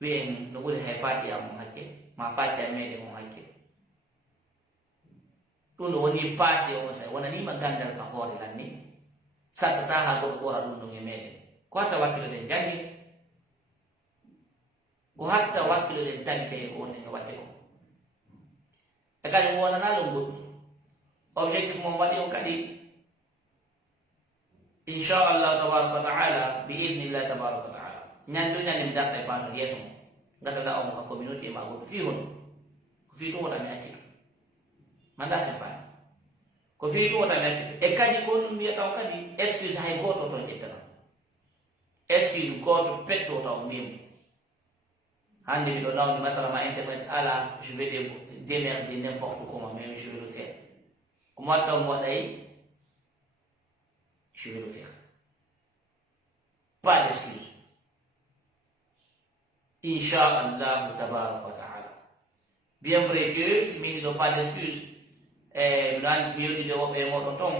wiyen no ɓuri hay fatiha mum hakke ma fatiha meɗe mum hakke ɗum ɗo woni passé on sa wonanima gandal ka hoore lan ni sattata ha goɗɗo ɓora ɗum ɗon e meɗen ko hatta wakkilo ɗen jangi ko hatta wakkilo ɗen tagite e ko wonen e waɗde ko e kadi wonana ɗum goɗɗum objectif mon waɗi on kadi inchallahu tabaraka wa taala bi idnillah tabaraka wa taala ñande ɗo ñande mi darta e pension yeeso mo gasata omo ka communauté ma goɗɗo fi hono ko fi ɗum woɗami accito manda sen fani ko fi ɗum woɗami accito e kadi ko ɗum mbiyata o kadi excuse hay goto toon ƴettata excuse goto petto taw mbimi hande miɗo nawni masala ma internet ala je vais démerder n'importe comment mais je vais le faire ko mo watta mo waɗay je vais le faire pas d'excuse inchallahu tabaraka wa taala bien vrai que si min ɗo pas d'excuse miɗo andi mi yoɗide woɓɓe moɗon toon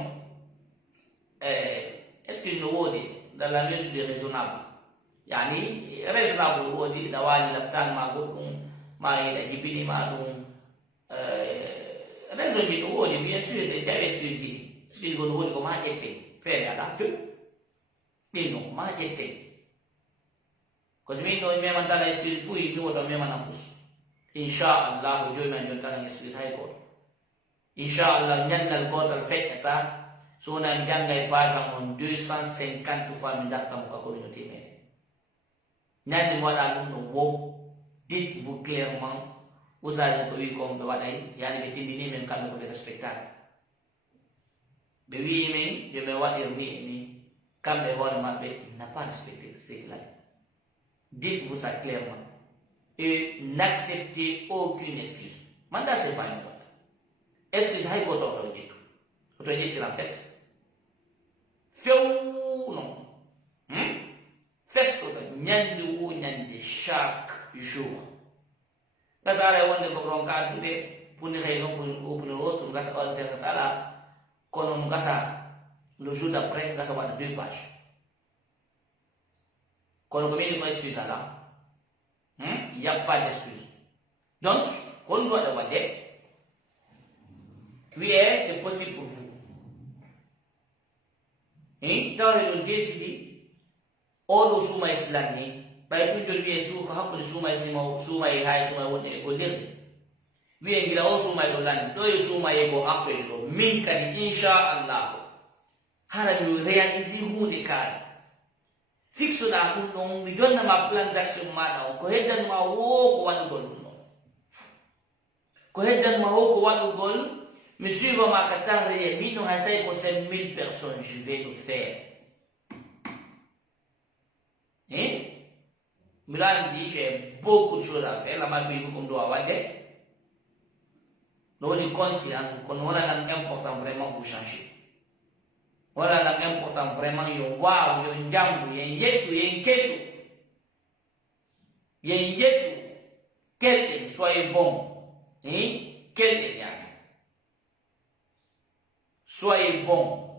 excuse no woodi dans la mesure raisonnable yani raisonnable woodi ɗa waali laptan ma goɗɗum ma yiɗa jibinima ɗum raison ji ɗum woodi bien sûr de tawi excuse ɗi excuse gono woodi ko ma ƴette feere aɗa few ɗin no ma ƴette ko so min ɗo memantala excuse fuu mi woto memana fus inchallahu joni man joni tan excuse hay goto inchallah ñannal gotal feƴƴata so wona janga e page on 250 fois mi dartamo ka communauté meɗen ñande mi waɗa ɗum ɗo wo dites vous clairement usaji ko wi komo ɓe waɗay yani ɓe tindini men kamɓe ko ɓe respectade ɓe wi min jomin waɗir ni ni kamɓe hoore maɓɓe n'a pas respecté c'est là dites vous ça clairement et n'acceptez aucune excuse manda se fani waɗa excuse hay goto oto ƴettu oto ƴettiran fes few non fes oto ñande wo ñande chaque jour gasara wonde ko ɗon ka addude punni hay non opune autre gasa alternate ala kono mo gasa le jour d'après gasa waɗa 2 pages kono ko mini ko excuse ala y a pas d'excuse donc on doit le waɗde wiye c'est possible pour vous tawre ɗon décidi oɗo suuma islam ni ɓay ɗum joni wiye ko hakkude suuma suumaye hay suuma wonde ko nder wiye gila o suumaye ɗo landi ɗo e suumaye ko hakkude ɗo min kadi inchallahu hara mi réalise hunde kaari fixoɗa ɗum ɗon mi donnama plan d'action maɗa o ko heddanma wo ko waɗugol ɗum ɗon ko heddanma wo ko waɗugol mi suivama ka tan reye min ɗon hay tawi ko 5000 personnes je vais le faire Milan dit j'ai beaucoup de choses à faire. La magie comme doit avoir des. Nous sommes conscients qu'on a important vraiment pour changer. On a important vraiment yon wow, yon jambu, yon yetu, yon ketu. Yon yetu. Quelqu'un soyez bon. Quelqu'un soyez bon.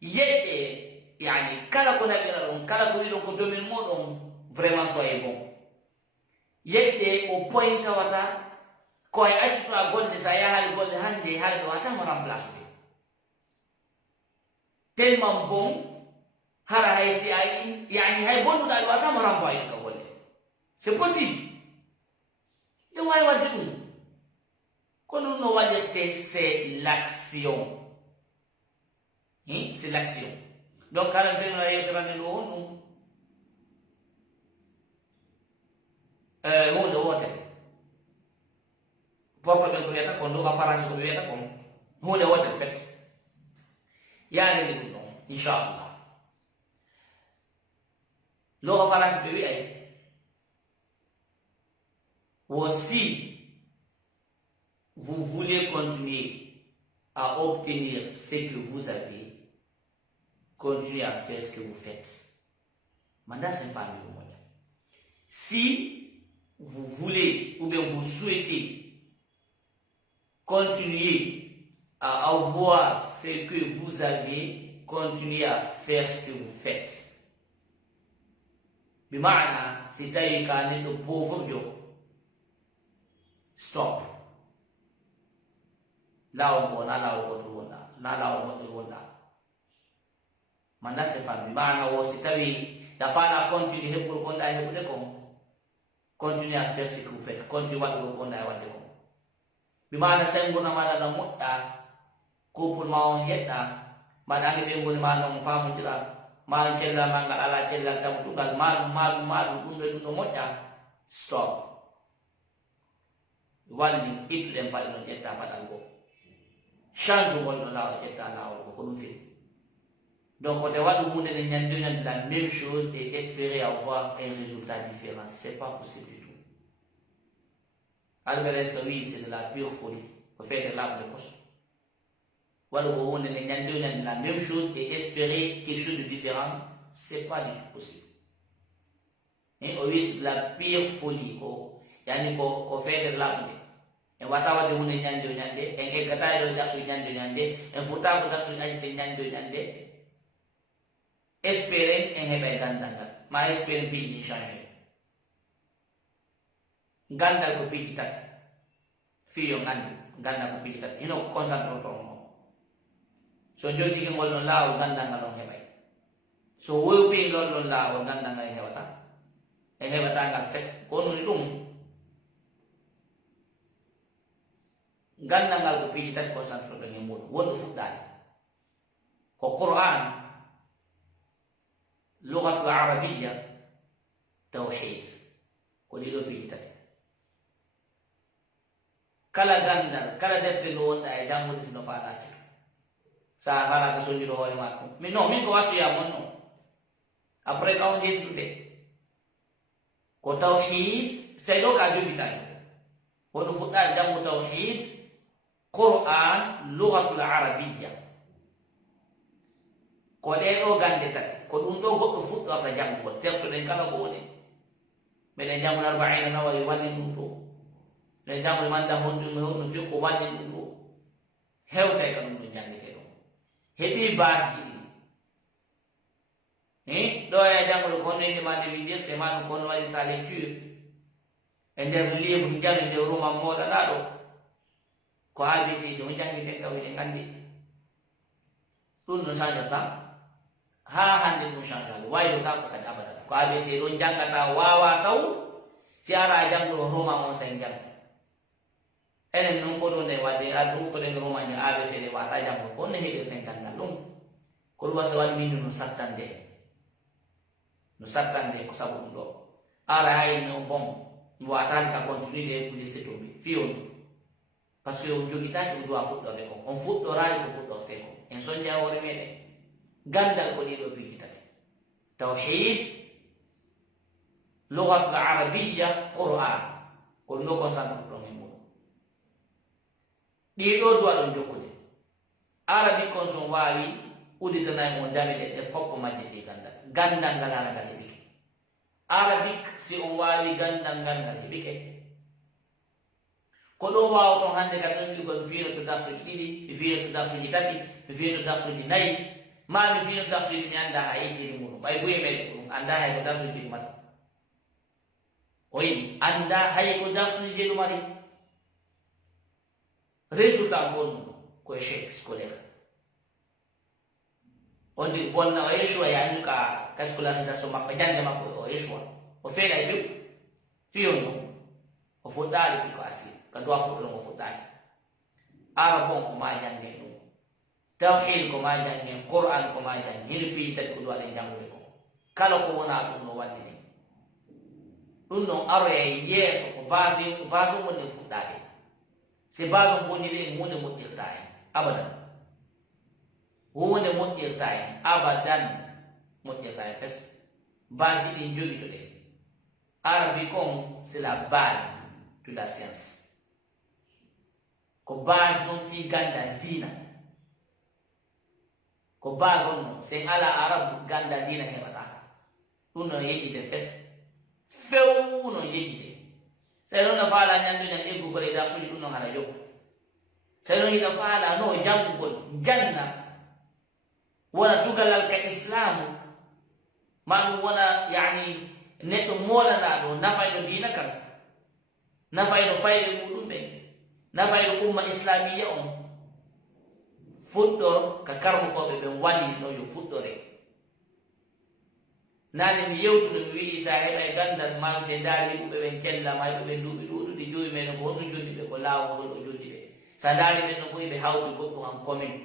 Yete. Yani kala ko nagina ɗum kala ko wiɗon ko domin moɗon vraiment soyez bon yeyde au point tawata ko ay accuto a golle sa yahay golle hande hay ɗo atama remplace ɓe tellement bon hara hay si ay yani hay bonnuɗa ɗo atama renvoyer ka golle c'est possible ɗum wawi wadde ɗum ko ɗum no waɗirte c'est l'action c'est l'action donc kala mbiɗa yewterande ɗo on ɗum hunde wotere porto ɓen ko wiyata kon ɗo ka france ko ɓe wiyata kon hunde wotere pet yaanini ɗum ɗon inchallah lo ka france ɓe wiyay si vous voulez continuer à obtenir ce que vous avez continuez à faire ce que vous faites. Maintenant, c'est une famille au monde. Si vous voulez ou bien vous souhaitez continuer à avoir ce que vous avez, continuez à faire ce que vous faites. بمعنى ستاي كان pauvre جو stop lao mo na lao ko tuona na lao mo tuona manase fa bimana wo sitawi da fala continue hebul ko ndai hebude ko continue à faire ce que vous faites continue wadu ko ndai wadu ko bimana sengo na mala na mutta ko pul maon yeta madangi be ngoni ma no famu dira mal jella manga ala jella tam tugal mal dumbe dum moja stop walli itlem pal no jetta padango change mo no la jetta na ko ko fi donc on doit demander de nyandu la même chose et espérer avoir un résultat différent, c'est pas possible du tout. Albert oui, c'est de la pure folie pour faire de l'arbre de poste. On doit demander la même chose et espérer quelque chose de différent, c'est pas du tout possible. Et oui, c'est de la pure folie pour faire de l'arbre. Et watawa de mune nyande nyande, et kata yo jasu nyande nyande, et futa ko jasu nyande nyande. Espérer en hebe gandanga, ma espérer pi changer. Ganda ko pi tat. Fiyo ganda ko pi tat. Ino concentre to. So jodi ke ngol la ganda ngalo hebe. So wo pi lol la ganda ngai hewata. En hewata ngal fes kono ni dum. Ganda ngal ko pi tat concentre to ngemul. Wodo fudal. Ko Quran اللغة العربية توحيد وليلو بيتك كلا غندر كلا دفتلون اي دامو دسنو فانا ساغالا كسونجيرو هوري ماكو من كو واسو يا منو après kaun discute ko tauhid selo kaju bitai ko do futa damu tauhid Quran lughatul arabiyya ko lero gande tati ko dum do goddo fuddo ata jam ko terto den kala ko woni mele jamu 40 nawawi wani dum to le jamu manda hondu me hono fi ko wani dum to hewta e kam dum jangete do hebi basi do e jamu ko ne ma de video te ma ko no wali ta lecture e der livre jangi de roma moda nado ko ABC do jangete taw e kandi dum no sa jata ha hande no shanga wayo ta ko kada abada ko abe se don janga ta wawa taw tiara jango roma mo sen jang enen non ko don de wade adu ko de roma ni abe se de wata jango ko ne hede ten kan lum ko wasa wal min no sattande ko sabu do ara hay no bom wata ka continue de pour se tomber fion parce que on jogita ko do afut do ko on fut do ray ko fut do te ko en sonja wore mede gandal ko ni do bigitati tauhid lugha al-arabiyya Quran ko no ko san ko ngemu di do don jokkude arabi ko so wawi udita nay mo dame de foppo majje fi gandal ngala ngala de arabic si on wawi gandal ngala de bike ko do wawo to hande ka don ko fiino to dasu didi fiino to dasu tati fiino to dasu nay ma mi fiino dasu ni anda haiti ni mo bay buye me anda hay ko dasu ni mat oi anda hay ko dasu ni de mari resultat bon ko échec scolaire on dit bon na échoué ya nuka ka scolarisation makko jande makko o échoué o feela e fiw fiyono o fuɗɗaali ko asi ka dowa fuɗɗo o fuɗɗaali ara bon ko ma jange ɗum tawhid ko ma jange Qur'an ko ma jange hiri piiji tati ko duwaɗen jangude ko kala ko wona ɗum no walli ni ɗum noon aroye yeeso ko base o woni fuɗɗaade si base o boniri en hunde moƴƴirta en abadan hunde moƴƴirta en abadan moƴƴirta en fes base ɗin jogito ɗe arabi kon c'est la base de la science ko base ɗum fi gandal diina ko base on no sen ala arab ganda dina heɓata ɗum non yejjite fes few non yejjite sai non no faala ñandu ñan eggugol da suji ɗum non hana jokku sai non yiɗa faala no janngugol janna wona dugalal ka islamu ma ɗum wona yani neɗɗo molanaɗo nafayɗo dina kan nafayɗo fayre muɗum ɓe nafayɗo umma islamiya on fuɗɗor ka karmokoɓe ɓen wallino yo fuɗɗore nane mi yewtude mi wi'i sa heɓa gandal ma se ndaari ɓuɓe ɓen kella ma ɓuɓe duuɓi ɗuɗuɗi joyi meɗen ko hoɗum jonni ɓe ko laawol o jonni ɓe sa ndaari ɓen no fof ɓe hawti goɗɗum an commune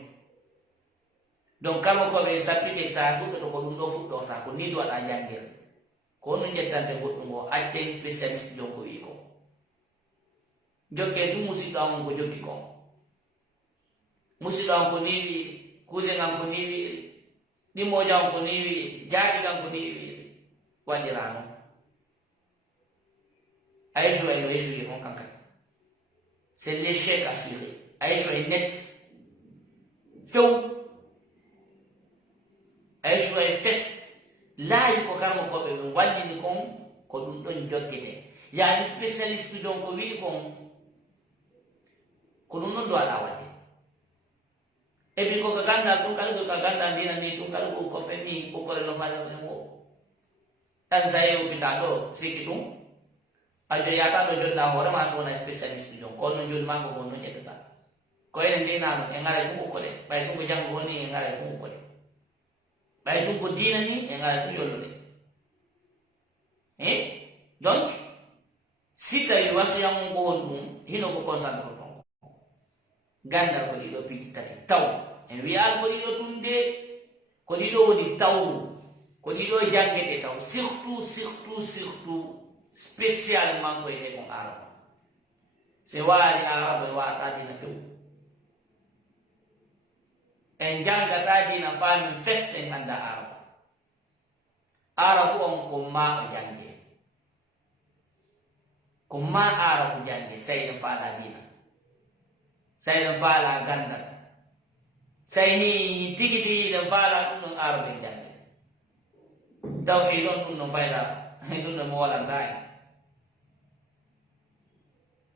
donc karmokoɓe sappite sa fuɗɗoto ko ɗum ɗo fuɗɗorta ko ni ɗo waɗa janngere ko honum jettante goɗɗum o acten spécialiste jon ko wi ko jokke ɗum musidɗo amon ko jokki ko musidɗo am ko ni wi cousin am ko ni wi ɗimmojo am ko ni wi jaaɗi kam ko ni wi waɗirano a échoué yo échoué on kankati c'est l'échec assuré a échoué net few a échoué fes laayi ko karmo koɓe ɓe wallini kon ko ɗum ɗon jokkete yaani spécialiste ɗon ko wiɗi kon ko ɗum ɗon do waɗa wadde e bi ko ka ganda ɗum kala ka ganda ndina ni ɗum kala ko koɓe ni ɓokkore no faɗe mo tan sa yehi hôpital ɗo sikki ɗum a joyata ɗo joɗɗa hoorema so wona spécialiste ɗon ko non joni ma ko gon non ƴettata ko enen ndinano e ngaray ɗum ɓokkode ɓay ɗum ko janngo woni e ngaray ɗum ɓokkode ɓay ɗum ko diina ni e ngaray ɗum yollude donc si tawi wasiyamum ko woni ɗum hino ko concentre ton gandal ko ɗiɗo piiji tati taw en wiyaal ko ɗiɗo ɗum de ko ɗiɗo woni taw ko ɗiɗo janngete taw surtout spécialement koye he kon araba se waali araba e wata dina few en janngata dina faamin fes en annda araba arabu on ko ma o jannge ko ma arabu jannge say en faala dina say en faala gandal say ni tigi tigi en faala ɗum ɗon arabu en jannge tawhi ɗon ɗum ɗon fayda ɗum ɗon mo walantaani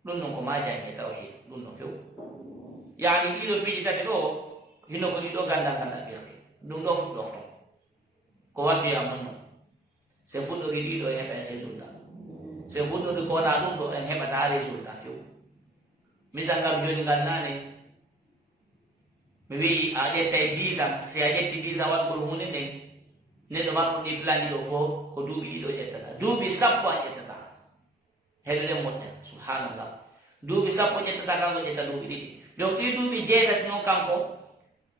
ɗum ɗon ko ma jannge tawhi ɗum ɗon few yaani ɗiɗo piiji tati ɗo hino ko ɗiɗo gandal gandal ɓirte ɗum ɗo fuɗɗorto ko wasiya mon non se fuɗɗori ɗiɗo e heɓa résultat se fuɗɗori ko wona ɗum ɗo en heɓata résultat few misal ngam joni ngal naane mi wii a ƴettay 10 ans si a ƴetti 10 ans waɗgol hunde nden neɗɗo makkuɗi plan ɗiɗo fof ko duuɓi ɗiɗo ƴettata duuɓi sappo a ƴettata heɗoɗen moƴƴa subhanallah duuɓi sappo ƴettata kanko ƴetta duuɓi ɗiɗi donc ɗi duuɓi jeetati noon kanko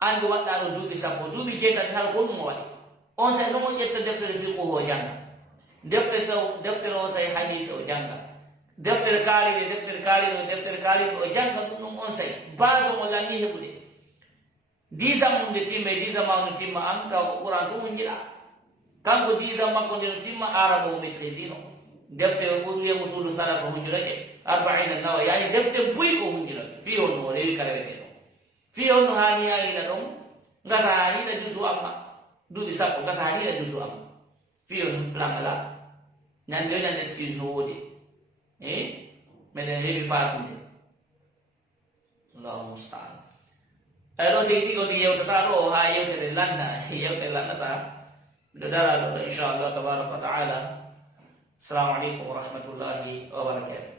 andi waɗɗaɗo duuɓi sappo duuɓi jeetati hal ko ɗum o waɗi on say ɗon o ƴetta deftere fiqhu o jannga deftere on say hadise o jannga deftere kaaliɗo o jannga ɗum ɗum on say base mo lanni heɓude 10 ans mum nde timma e 10 ans ma no timma an taw ko ɓuran ɗum on jiɗa kanko 10 ans makko nde no timma araba o maîtrisino deftere ko wiye usulu salafa hunjurake arbaina nawa yani defte buy ko hunjurake fi on no rewi kala wete ɗon fi on no hani yahiɗa ɗon gasa ha hiɗa jusu amma duuɓi sappo gasa ha hiɗa jusu amma fi on plan ala ñande o ñande excuse no woodi meɗen rewi fatude allahu mustaan ɗo tigi o ɗi yewtata ɗo ha yewtere lanna yewtere lannata miɗo dara ɗo inchallah tabaraka wa taala assalamu aleykum wa rahmatullahi wa barakatuh